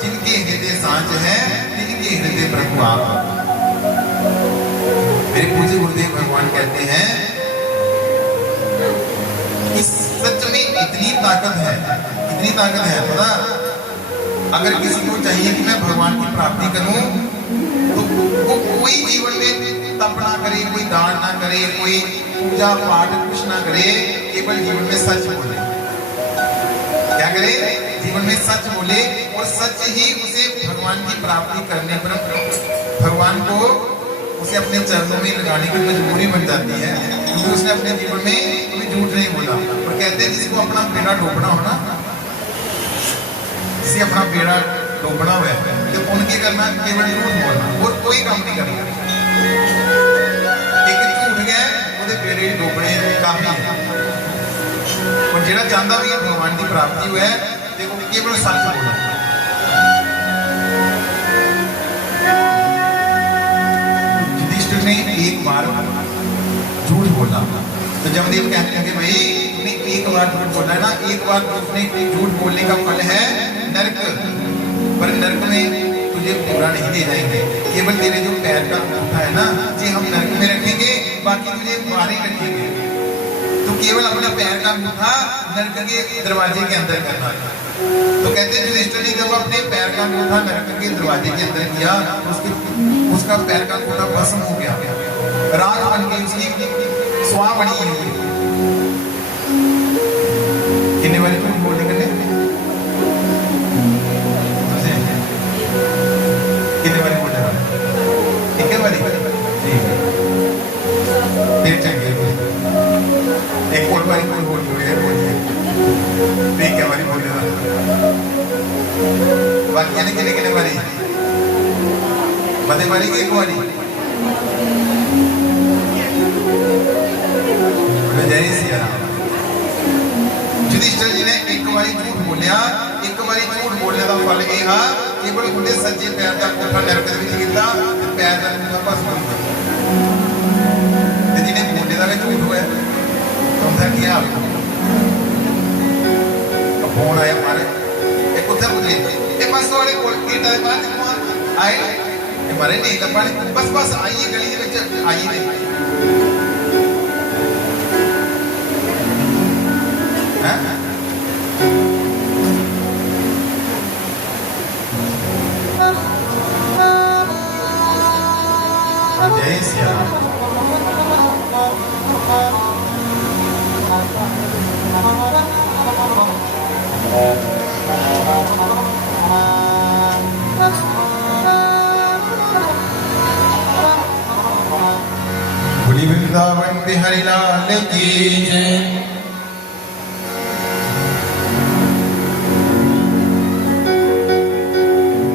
जिनके हृदय सांझ है जिनके हृदय प्रभु आप। मेरे पूज्य गुरुदेव भगवान कहते हैं इस सच में इतनी ताकत है, इतनी ताकत है पता। अगर किसी को चाहिए कि मैं भगवान की प्राप्ति करूं, तो वो कोई जीवन में तप ना करे, कोई दान ना करे, कोई पूजा पाठ कुछ ना करे, केवल जीवन में सच बोले। क्या करे? जीवन में सच बोले, और सच ही उसे भगवान की प्राप्ति करने पर भगवान को उसे अपने चरणों में लगाने की मजबूरी बन जाती है, क्योंकि उसने अपने जीवन में कोई झूठ नहीं बोला। और कहते हैं जिसको अपना बेड़ा डूबना हो ना, जिसे अपना बेड़ा डूबना हुआ है, तो उनकी करना केवल झूठ बोलना और कोई काम नहीं करना। एक झूठ गया वो बेड़े डूबने काफी है। और जेड़ा चाहता भी भगवान की प्राप्ति हुआ है, देखो केवल सच बोलना। युधिष्ठिर ने एक बार झूठ बोला, तो जमदेव कहते हैं कि भाई तूने एक बार झूठ बोला ना, एक बार उसने झूठ बोलने का फल है नरक, पर नरक में तुझे पूरा नहीं दे जाएंगे। केवल तेरे जो पैर का अंगूठा है ना, ये हम नरक में रखेंगे, बाकी तुझे बाहर ही रखेंगे। तो केवल अपना पैर का अंगूठा नरक के दरवाजे के अंदर करना। तो कहते हैं युधिष्ठिर ने जब अपने पैर का अंगूठा नरक के दरवाजे के अंदर किया, उसका पैर का अंगूठा भस्म हो गया, राख बन गई, उसकी स्वाह बनी हुई। कितने बारी झूठ बोलने के लिए? कितने बारी बोलने वाले? एक बारी फिर चंगे एक और बारी कोई बोलिए, ठीक है बारी बोलने वाला। बाकी यानी कितने कितने बारी? बदे बारी की एक बारी? जय सिया राम। युधिष्ठिर जी ने एक बारी झूठ बोलिया, एक बारी झूठ बोलने का फल यह है केवल उन्हें सच्चे पैर का अंगूठा नरक दे विच गिरता, पैर का अंगूठा भस्म हो गया। जिन्हें बोलने का भी झूठ हुआ तो उनका क्या फोन आया मारे एक कुत्ते मुझे एक बस वाले कोल के टाइम बाद आए ये मारे नहीं लपा बस बस आइए गली में आइए जय सिया बिहारी लाल की जय।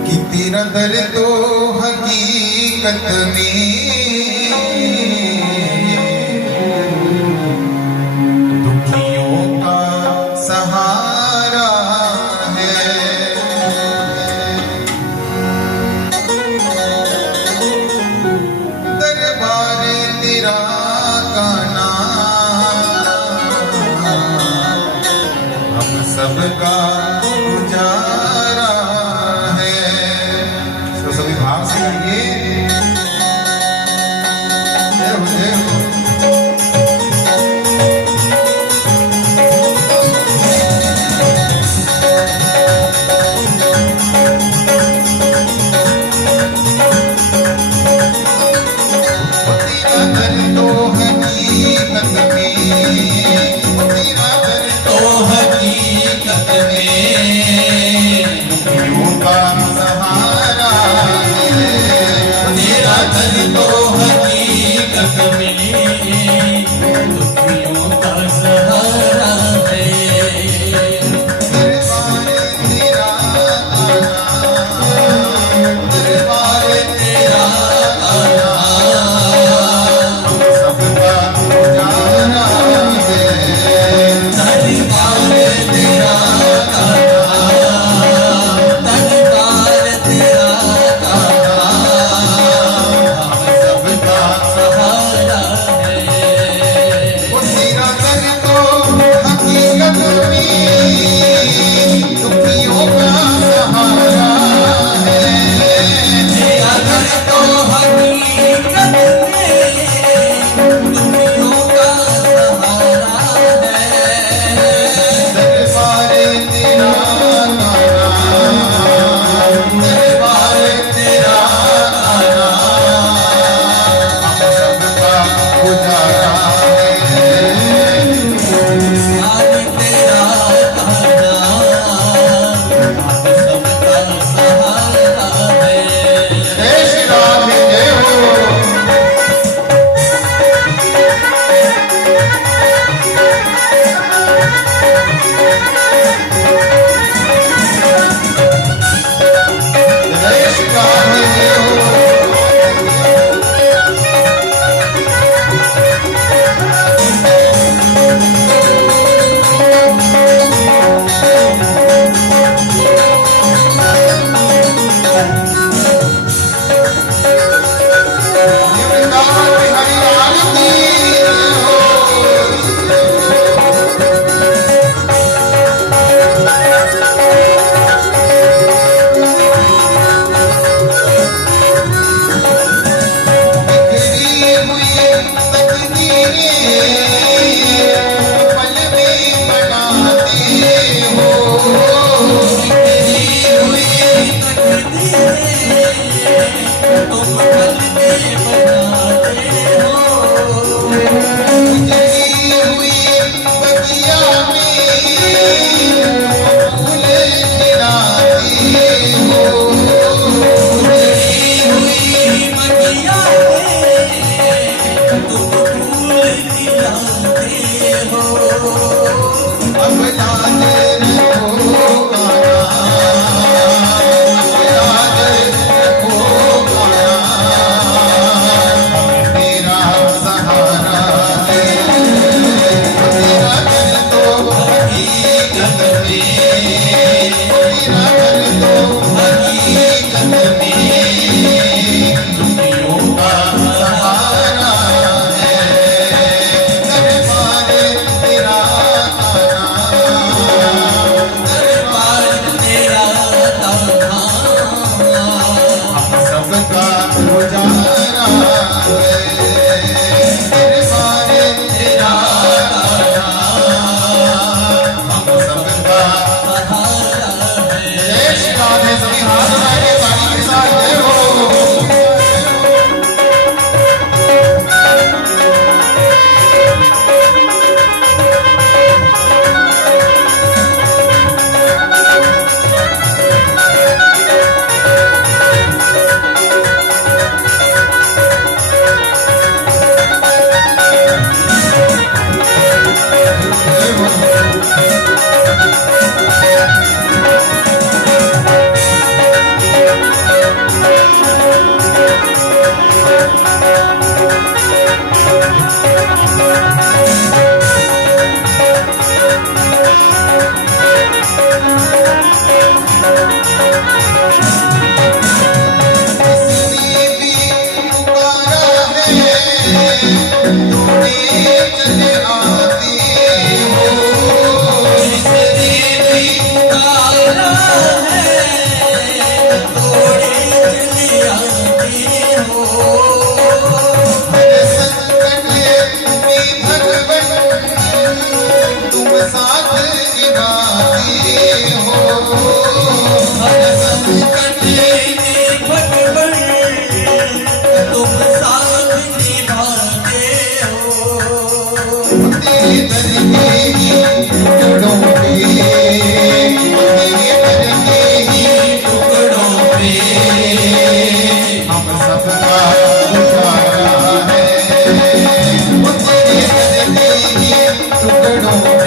कि तेरा दर्द तो हकीकत में दुखियों का सहारा है। दरबार तेरा का नाम हम सबका गुजारा है। तो सभी भाव से कहिए जय हो जय हो। तेरा दर्द तो हकीकत में, तेरा दर्द तो हकीकत में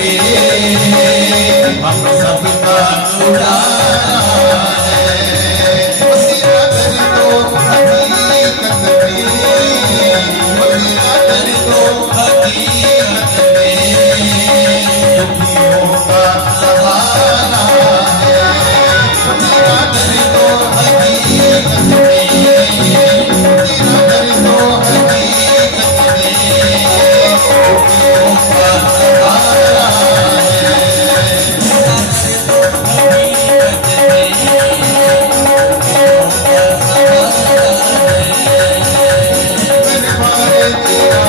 पे हम सबका उजाला है। वसीला कर दो हकीकत में, वसीला कर दो हकीकत में, दुखियों का सहारा है। वसीला कर दो हकीकत में, वसीला कर दो हकीकत में, दुखियों का सहारा है। दरबारे तेरा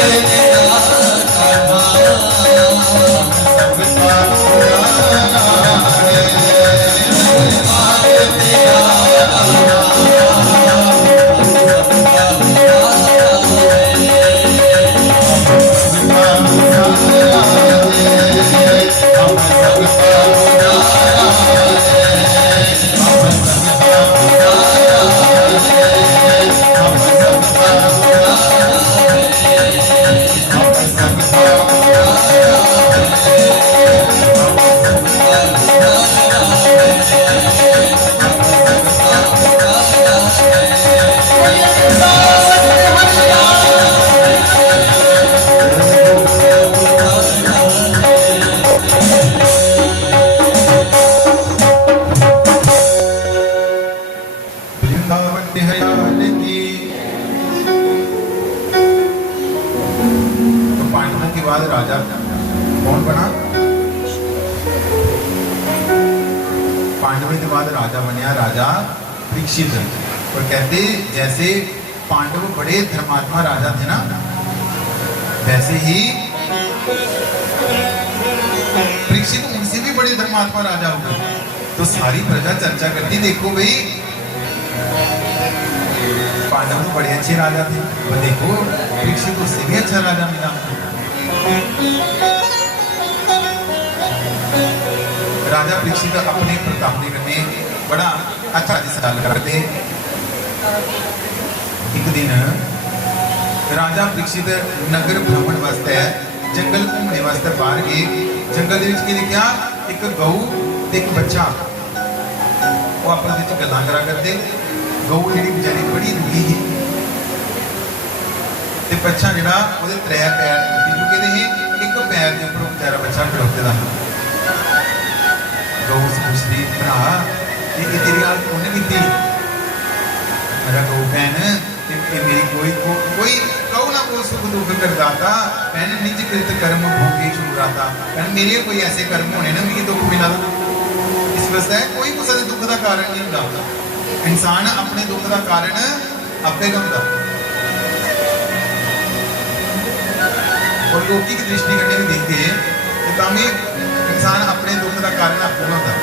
दरबारे तेरा सबका उजाला है। दरबारे तेरा सबका उजाला है। हम सबका उजाला है। हम सबका उजाला है। हम सबका उजाला है। हम सबका वृंदावन बिहार की। तो पांडवों के बाद राजा कौन बना? पांडवों के बाद राजा बनया राजा परीक्षित। और कहते जैसे पांडव बड़े धर्मात्मा राजा थे ना, वैसे ही परीक्षित उनसे भी बड़े धर्मात्मा राजा हो गए। तो सारी प्रजा चर्चा करती, देखो भाई पांडव तो बड़े अच्छे राजा थे, और देखो परीक्षित उससे भी अच्छा राजा मिला। राजा परीक्षित अपने प्रताप करने बड़ा अच्छा जिस करते। एक दिन राजा परीक्षित नगर भ्रमण वास्ते जंगल घूमने वास्ते बाहर गए। जंगल ਦੇ ਵਿੱਚ ਕੀ ਦੇਖਿਆ? ਇੱਕ ਗਊ ਤੇ ਇੱਕ ਬੱਚਾ ਉਹ ਆਪਸ ਵਿੱਚ ਗੱਲਾਂ ਕਰਾ ਕਰਦੇ। ਗਊ ਜਿਹੜੀ ਵਿਚਾਰੀ ਬੜੀ ਦੁਖੀ ਸੀ ਤੇ ਬੱਚਾ ਜਿਹੜਾ ਉਹਦੇ ਤਰੇ ਪੈਰ ਟੁੱਟ ਚੁੱਕੇ ਦੇ ਸੀ। ਇੱਕ ਪੈਰ ਦੇ ਉੱਪਰ ਵਿਚਾਰਾ ਬੱਚਾ ਖੜੋਤੇ ਦਾ। ਗਊ ਪੁੱਛਦੀ, ਭਰਾ ਇਹ ਤੇਰੀ ਹਾਲਤ ਉਹਨੇ ਕੀਤੀ? मेरा गौ बहन मेरी कोई कहो ना को सुख दुख कर दाता, मैंने निज कृत कर्म भोगे छुड़ाता। मेरे कोई ऐसे कर्म होने ना मेरी दुख मिला। इस वास्ते कोई किसी दुख का कारण नहीं होता। इंसान अपने दुख का कारण आपे बनता। और लोकी की दृष्टि करने भी देखते हैं तो तामी इंसान अपने दुख का कारण आपको बनता।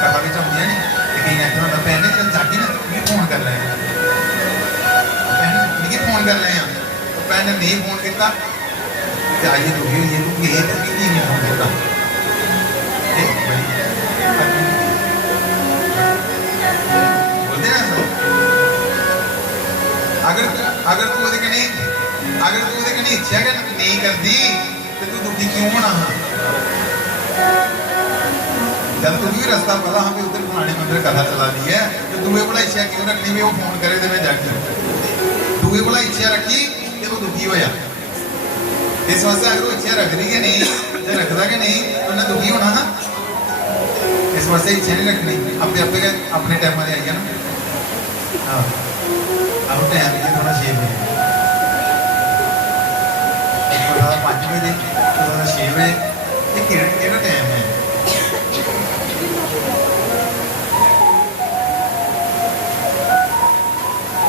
कथा भी चलती है नहीं पहले जब जाके ना फोन कर रहे हैं, फोन कर रहे हैं तो पहले नहीं फोन किया आइए दुखी ये नहीं फोन किया। बोलते ना अगर तू इच्छा नहीं करती तो तू दुखी क्यों होना? जब तुम्हें भी रास्ता पता हमें उधर पुराने मंदिर कथा चला दी है तो तुम्हें बोला इच्छा क्यों रखनी भी वो फोन करे तो मैं जाके तुम्हें बोला इच्छा रखी तो वो दुखी होया। इस वास्ते अगर वो इच्छा रख रही है नहीं या रखता कि नहीं तो उन्हें दुखी होना ना। इस वास्ते इच्छा नहीं रखनी। आपे आपे अपने टाइम में आई है ना। हाँ अब टाइम है थोड़ा 6 बजे 5 बजे 6 बजे ये केड़ा टाइम है?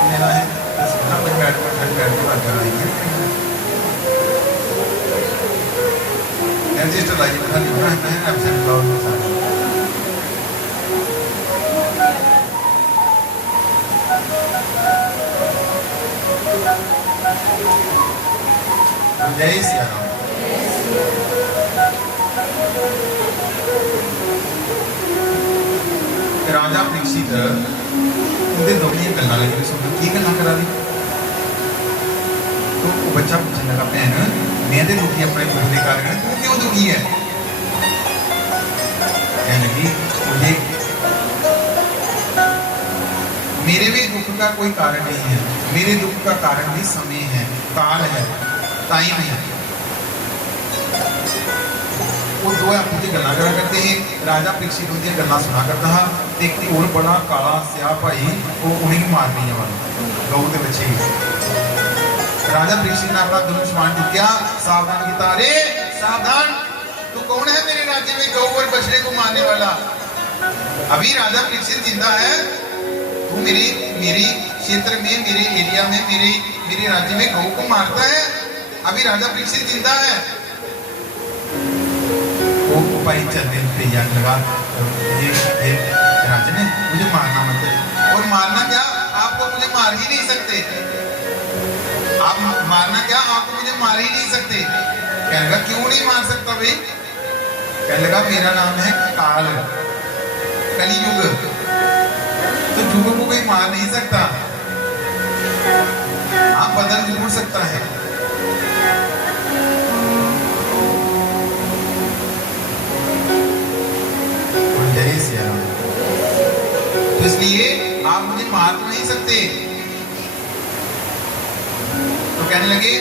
मेरा है बैठ के बात कर रही है। रजिस्टर लाइए बता लिखना है एब्सेंट क्लाउड के साथ। जय श्री राम। राजा परीक्षित उनके दोनों गल्लां लगे सुन की गल्लां करा दी। तो वो बच्चा पूछने लगा, भैन मैं तो दुखी अपने दुख के कारण, तू क्यों दुखी है? कहने लगी, मुझे मेरे भी दुख का कोई कारण नहीं है, मेरे दुख का कारण भी समय है, काल है, टाइम है। वो दो आपस में गल्लां करा करते हैं। राजा परीक्षित उनकी गल्लां सुना करता है। एक और बड़ा काला स्या भाई वो उन्हें मारनी है वाला गऊ के बच्चे ही। राजा परीक्षित ने अपना धनुष्मान चुकिया, सावधान किया, अरे सावधान, तू कौन है मेरे राज्य में गऊ और बछड़े को मारने वाला? अभी राजा परीक्षित जिंदा है, तू मेरी क्षेत्र में, मेरे एरिया में, मेरे राज्य में गऊ को मारता है? अभी राजा परीक्षित जिंदा है। वो भाई चलने पे याद लगा, ये राजा ने मुझे मारना मत, और मारना क्या, आप तो मुझे मार ही नहीं सकते, आप मारना क्या, आप तो मुझे मार ही नहीं सकते। कहने लगा, क्यों नहीं मार सकता भाई? कहने लगा, मेरा नाम है काल, कलियुग, तो युग को कोई मार नहीं सकता, आप बदल जरूर सकता है। तो इसलिए आप मुझे मार तो नहीं सकते। तो कहने लगे,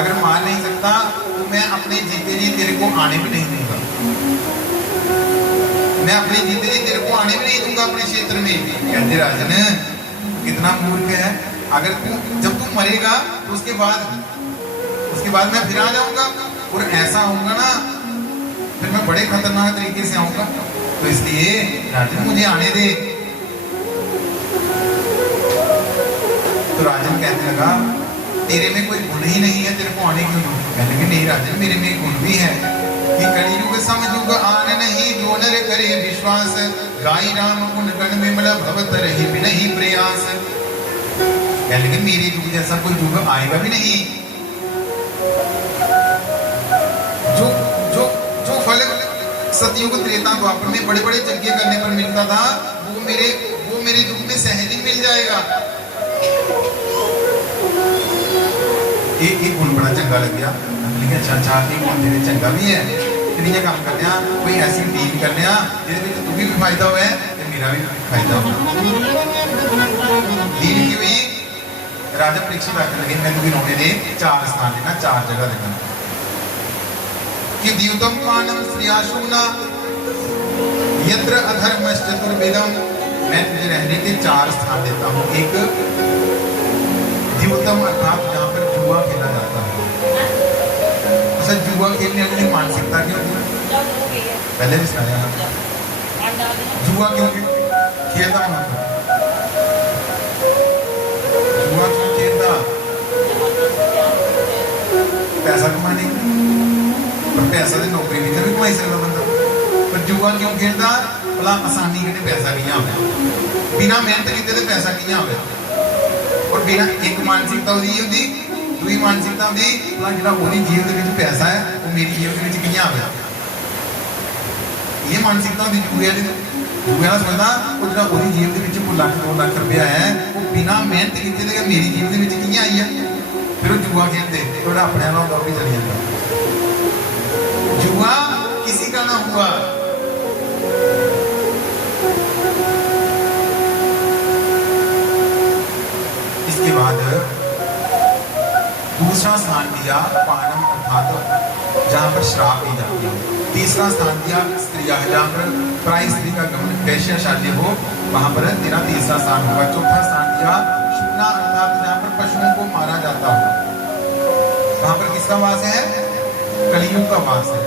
अगर मार नहीं सकता तो मैं अपने जीते जी तेरे को आने भी नहीं दूंगा, मैं अपने जीते जी तेरे को आने भी नहीं दूंगा अपने क्षेत्र में। कहते राजन कितना मूर्ख है, अगर जब तू मरेगा तो उसके बाद मैं फिर आ जाऊंगा, और ऐसा होगा ना फिर मैं बड़े खतरनाक तरीके से आऊंगा, तो इसलिए राजन मुझे आने दे। तो राजन कहने लगा, तेरे में कोई गुण ही नहीं है, तेरे को आने क्यों दूं? कहने लगे, नहीं राजन, मेरे में एक गुण भी है कि कलियुग समझुग आन नहीं, जो नर करे विश्वास, गाई राम गुण गण विमल भवत रही बिनहि प्रयास। कहने लगे, मेरे युग जैसा कोई युग आएगा भी नहीं। जो फल सतयुग त्रेता द्वापर में बड़े बड़े यज्ञ करने पर मिलता था, वो मेरे युग में सहज ही मिल जाएगा। एक गुण बड़ा चंगा लग गया, अच्छा एक गुण तेरे चंगा भी है, तेरिया काम करने कोई ऐसी डील करने जिहदे तू भी फायदा होवे ते मेरा भी फायदा हो। डील की हुई, राजा परीक्षित आखने लगे, मैं तुझे रोने दे 4 स्थान देना, 4 जगह देना कि द्युतम पानम श्रियाशूना यत्र अधर्मश्चतुर्वेदम, मैं तुझे रहने के 4 स्थान देता हूँ। एक द्युतम अर्थात जहाँ पर जुआ खेला जाता है। अच्छा, जुआ खेलने वाली मानसिकता क्यों थी? पहले भी सुनाया, जुआ क्यों खेलता हूँ, जुआ क्यों खेलता? पैसा कमाने, पर पैसा तो नौकरी भी कभी कमाई सकता बंदा, पर जुआ क्यों खेलता? भला आसानी कने पैसा किया हो, बिना मेहनत किए पैसा किया हो, और बिना एक मानसिकता होती, दूसरी मानसिकता होती जो जेब के पैसा है वो मेरी जेब के किया हो। ये मानसिकता होती जुए वाली। जुए वाला सोचता वो जो जेब के कोई लाख 2 लाख रुपया है वो बिना मेहनत किए मेरी जेब के किया आई है, फिर वो जुआ खेलते तो अपने वाला होता भी चली जाता। जुआ किसी का ना हुआ। इसके बाद दूसरा स्थान दिया पानम अर्थात जहाँ पर शराब पी जाती है। तीसरा स्थान दिया स्त्रियां, जहाँ पर प्राय स्त्री का गमन वैश्यशाल्य हो, वहां पर तेरा तीसरा स्थान होगा। चौथा स्थान दिया शूना अर्थात जहाँ पर पशुओं को मारा जाता हो, वहां पर किसका वास है? कलियुग का वास है।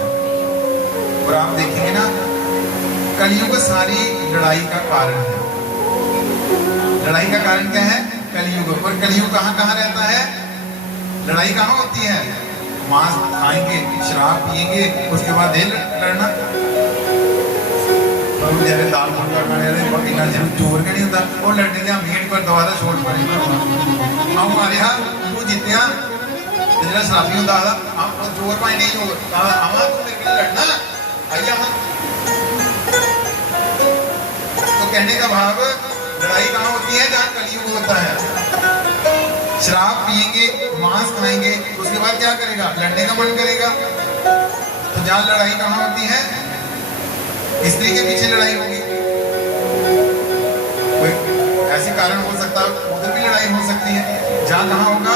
और आप देखेंगे ना, कलियुग सारी लड़ाई का कारण है। लड़ाई का कारण क्या है? कलियुग। और कलियुग कहाँ कहाँ रहता है? लड़ाई कहाँ होती है? मांस खाएंगे, शराब पिएंगे, उसके बाद लड़ना। जैसे दाल मुर्गा खाने वाले इतना जोर का नहीं होता, वो लड़ने दिया मीट पर दोबारा छोड़ पड़े हमारे यहाँ तू जीतिया जरा शराबी होता था जोर पाए नहीं होगा आवा तू मेरे लिए लड़ना आइए। तो कहने का भाव लड़ाई कहाँ होती है? जहाँ कलयुग होता है। शराब पिएंगे, मांस खाएंगे, उसके बाद क्या करेगा? लड़ने का मन करेगा। तो जहां लड़ाई कहां होती है? स्त्री के पीछे लड़ाई होगी। कोई ऐसे कारण हो सकता है, उधर भी लड़ाई हो सकती है। जहां कहां होगा?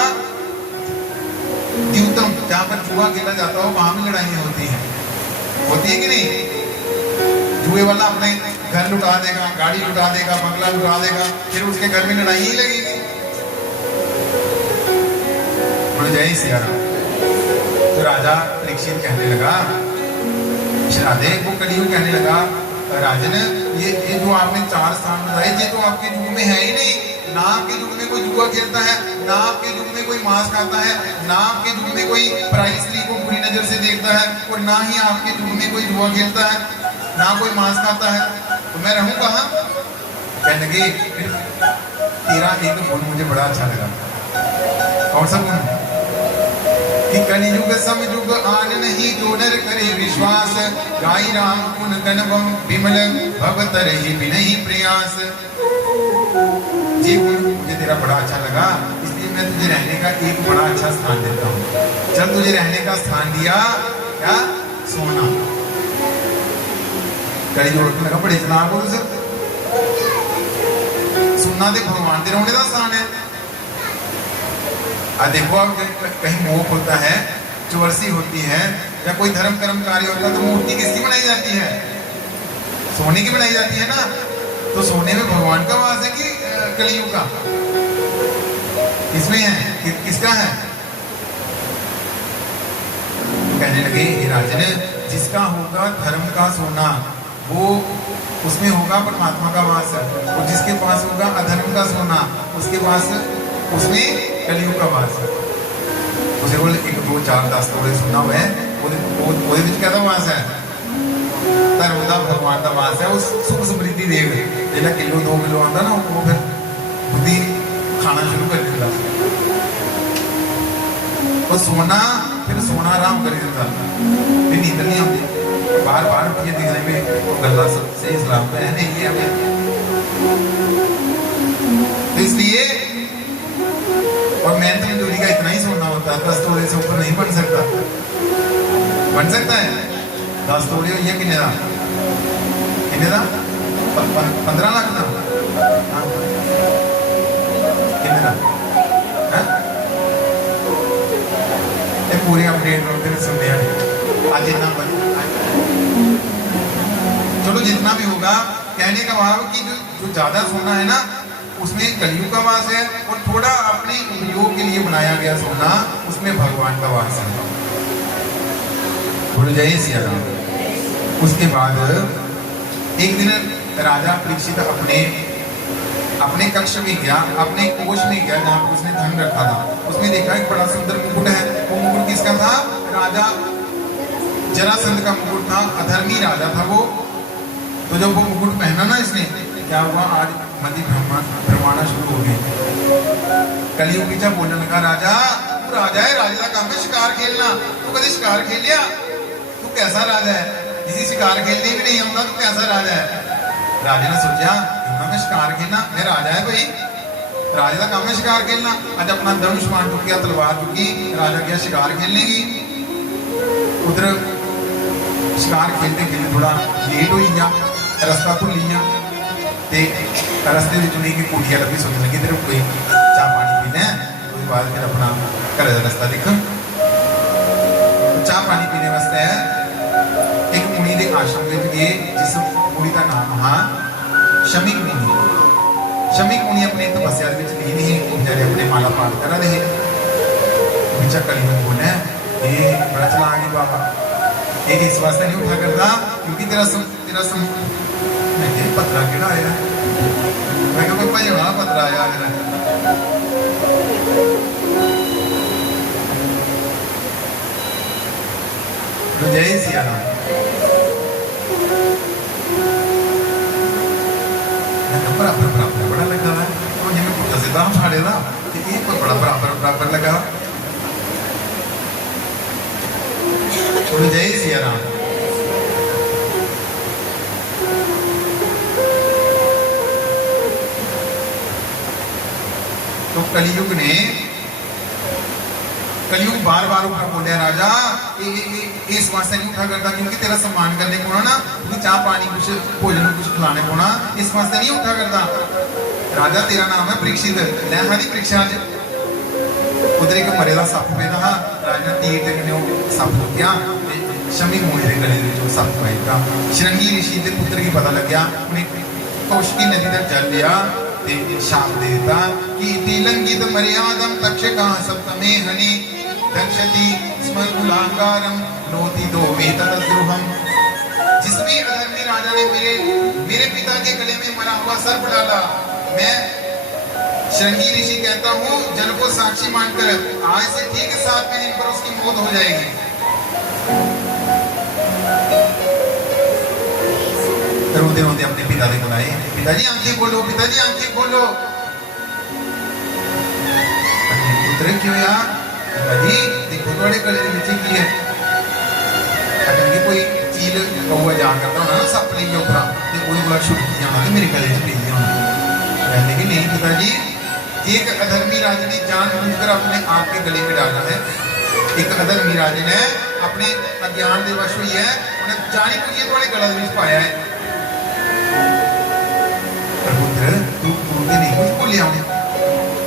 द्यूतम, जहां पर जुआ खेला जाता हो वहां भी लड़ाइयां होती हैं। होती है कि नहीं? जुए वाला अपने घर लुटा देगा, गाड़ी लुटा देगा, बंगला लुटा देगा, फिर उसके घर में लड़ाई ही लगेगी। जय सिया राम। तो राजा परीक्षित कहने लगा, श्राद्धे वो कलियुग कहने लगा, राजन ये जो आपने 4 स्थान बताए ये तो आपके युग में है ही नहीं। ना आपके युग में कोई जुआ खेलता है, ना आपके युग में कोई मांस खाता है, ना आपके युग में कोई पराई स्त्री को बुरी नजर से देखता है, और ना ही आपके युग में कोई जुआ खेलता है, ना कोई मांस खाता है। तो मैं रहूं कहां? कहने लगे तेरा एक गुण मुझे बड़ा अच्छा लगा। कौन सा गुण? कि कलियुग समयुग आन नहीं जो नर करे विश्वास, गाई राम गुण गणवम विमल भगत रही बिनहि प्रयास। ये गुण मुझे तेरा बड़ा अच्छा लगा, इसलिए मैं तुझे रहने का एक बड़ा अच्छा स्थान देता हूँ। चल तुझे रहने का स्थान दिया, क्या? सोना। कलियुग लगा बड़े जनाब हो सर, सुनना दे भगवान के रहने का स्थान है। देखो आप कहीं मोह होता है, चौरसी होती है, या कोई धर्म कर्म कार्य होता है, तो मूर्ति किसकी बनाई जाती है? सोने की बनाई जाती है ना। तो सोने में भगवान का वास है कि कलियुग का? किसमें है? किसका है? कहने लगे हे राजन, जिसका होगा धर्म का सोना वो उसमें होगा परमात्मा का वास, और जिसके पास होगा अधर्म का सोना उसके पास उसमें कलियुग का वास है। उसे बोले 1 2 4 10 तोड़े सुनना हुआ है, वो कहता वास है धर्म का भगवान का वास है। उस सुख समृद्धि देव जो किलो 2 किलो आता ना, वो फिर बुद्धि खाना शुरू कर देता। और सोना फिर सोना आराम कर देता, फिर नींद नहीं आती। बार बार उठिए दिखने में गला सब सही सलाम है नहीं है हमें। तो इसलिए और मेहनत मजदूरी का इतना ही सोना होता है, 10 तोले से ऊपर नहीं बन सकता। बन सकता है 10 तोले हो, ये किन्ने का? 15 लाख का किन्ने का? ये पूरे अपडेट होते सुनने आज इतना चलो जितना भी होगा। कहने का भाव कि जो ज्यादा सोना है ना उसमें कलियुग का वास है, और थोड़ा अपने उपयोग के लिए बनाया गया सोना उसमें भगवान का वास है। बोलो जय सिया राम। उसके बाद एक दिन राजा परीक्षित अपने कक्ष में गया, अपने कोष में गया जहाँ पर उसने धन रखा था। उसमें देखा एक बड़ा सुंदर मुकुट है। वो मुकुट किसका था? राजा जरासंध का मुकुट था, अधर्मी राजा था वो। तो जब वो मुकुट पहना ना इसने, क्या हुआ? आज मति भ्रमाना शुरू हो गई। कलियुग पीछा बोलने लगा, राजा तू राजा है, राजा का काम है शिकार खेलना। तू कभी शिकार खेल लिया? तू कैसा राजा है? किसी शिकार खेलने भी नहीं आऊंगा, तू कैसा राजा है? राजा ने सोचा मैं शिकार खेलना, मैं राजा है भाई, राजा का काम है शिकार खेलना। आज अपना धनुष बाण चुक गया, तलवार चुकी, राजा गया शिकार खेलने की। उधर शिकार खेलते खेलते थोड़ा लेट हो गया, रास्ता भुल गया, रस्ते में चुनी की कुड़िया लगी। सोचने लगी तेरे कोई चाह पानी पीना है, उसके बाद फिर अपना घर का रास्ता देख। चाह पानी पीने वास्ते एक मुनि के आश्रम में गए, जिस मुनि का नाम था शमीक मुनि। शमीक मुनि अपनी तपस्या लीन ही बेचारे अपने माला पाठ कर रहे। बिचा कलियुग बोले ये बड़ा चला गया बाबा, ये इस वास्ते नहीं उठा करता क्योंकि तेरा पत्रा केड़ा आया? मैं क्या कोई भजन वाला पत्रा आया है? जय सिया राम। बराबर बराबर बड़ा लगा है, और जिन्हें कुत्ता से दाम फाड़े ना, ये बड़ा बराबर बराबर लगा। जय सिया राम। तो कलियुग ने कलयुग बार बार ऊपर बोलिया राजा इस वास्ते नहीं उठा करता क्योंकि तेरा सम्मान करने को ना, क्योंकि चाह पानी कुछ भोजन कुछ खिलाने को ना, इस वास्ते नहीं उठा करता। राजा तेरा नाम है परीक्षित, लैहां दी परीक्षा उधर एक मरे का सप पेदा हा, राजा तीर ते कन्ने सप लुकिया, शमी मूली के गले में सप पाएगा। श्रृंगी ऋषि के पुत्र की पता लग गया, उन्हें कौशकी नदी तक जल लिया, शाप देता कि तिलंगित मर्यादम तक्षका सप्तमे हनि दक्षति स्म कुलांगारम लोति दो वेतद्रुहम। जिसमें अधर्मी राजा ने मेरे पिता के गले में मरा हुआ सर्प डाला, मैं श्रृंगी ऋषि कहता हूँ जल को साक्षी मानकर आज से ठीक 7वें दिन पर उसकी मौत हो जाएगी। रोते रोते अपने पिता को बुलाए, पिताजी आंखें खोलो, पिताजी आंखें खोलो। पुत्र क्यों यार? पिताजी देखो थोड़े गले के नीचे की है, अगर कोई चील कौआ जा करता होना ना सप नहीं ऊपर तो कोई बड़ा छुट जाना तो मेरे गले से नहीं होना। कहने की नहीं पिताजी, एक अधर्मी राजा ने जानबूझकर अपने आप के गले में डाला है, एक अधर्मी राजा ने अपने अज्ञान के वश हुई है, उन्हें जानी बुझी थोड़े गले में पाया है। नहीं कुछ बोले हमने,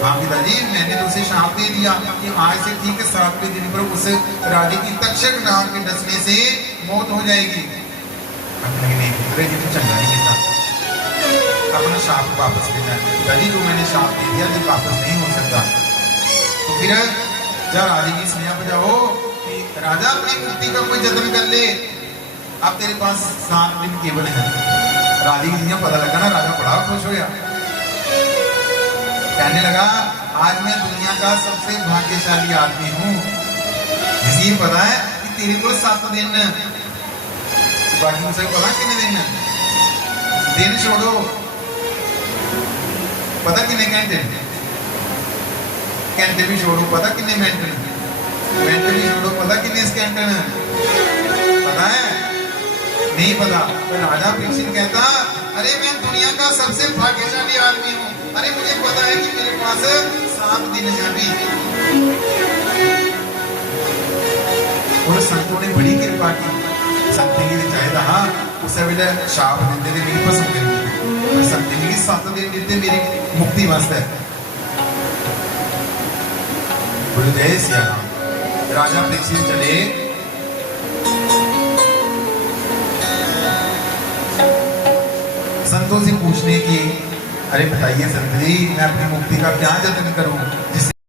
हाँ पिताजी मैंने तो उसे शाप दे दिया कि आज से ठीक 7वें दिन पर उस राजे की तक्षक नाग के डसने से मौत हो जाएगी। नहीं पुत्र ये तो चंगा नहीं किया, अपना शाप वापस लेना। पिताजी जो मैंने शाप दे दिया तो वापस नहीं हो सकता। तो फिर जब राजे की स्नेहा बजाओ कि राजा अपनी मुक्ति का कोई जतन कर ले, अब तेरे पास 7 दिन केवल है। राजे की पता लगा ना, राजा बड़ा खुश हो गया, कहने लगा आज मैं दुनिया का सबसे भाग्यशाली आदमी हूँ, जिसे पता है कि तेरे को 7 दिन, बाकी मुझे पता कितने दिन छोड़ो, पता कितने घंटे, घंटे भी छोड़ो पता कितने मिनट भी छोड़ो पता कितने सेकंड, पता है नहीं पता। तो राजा परीक्षित कहता अरे मैं दुनिया का सबसे भाग्यशाली आदमी हूँ, अरे मुझे पता है कि मेरे पास 7 दिन है अभी। और संतों ने बड़ी कृपा की, संत जी ने चाहे था उस वेले शाप देते थे मेरी पसंद करी, संत जी 7 दिन देते मेरी मुक्ति वास्ते। बोले जय सिया राम। राजा परीक्षित चले, संतों से पूछने की, अरे बताइए संत जी मैं अपनी मुक्ति का क्या जतन करूं जिससे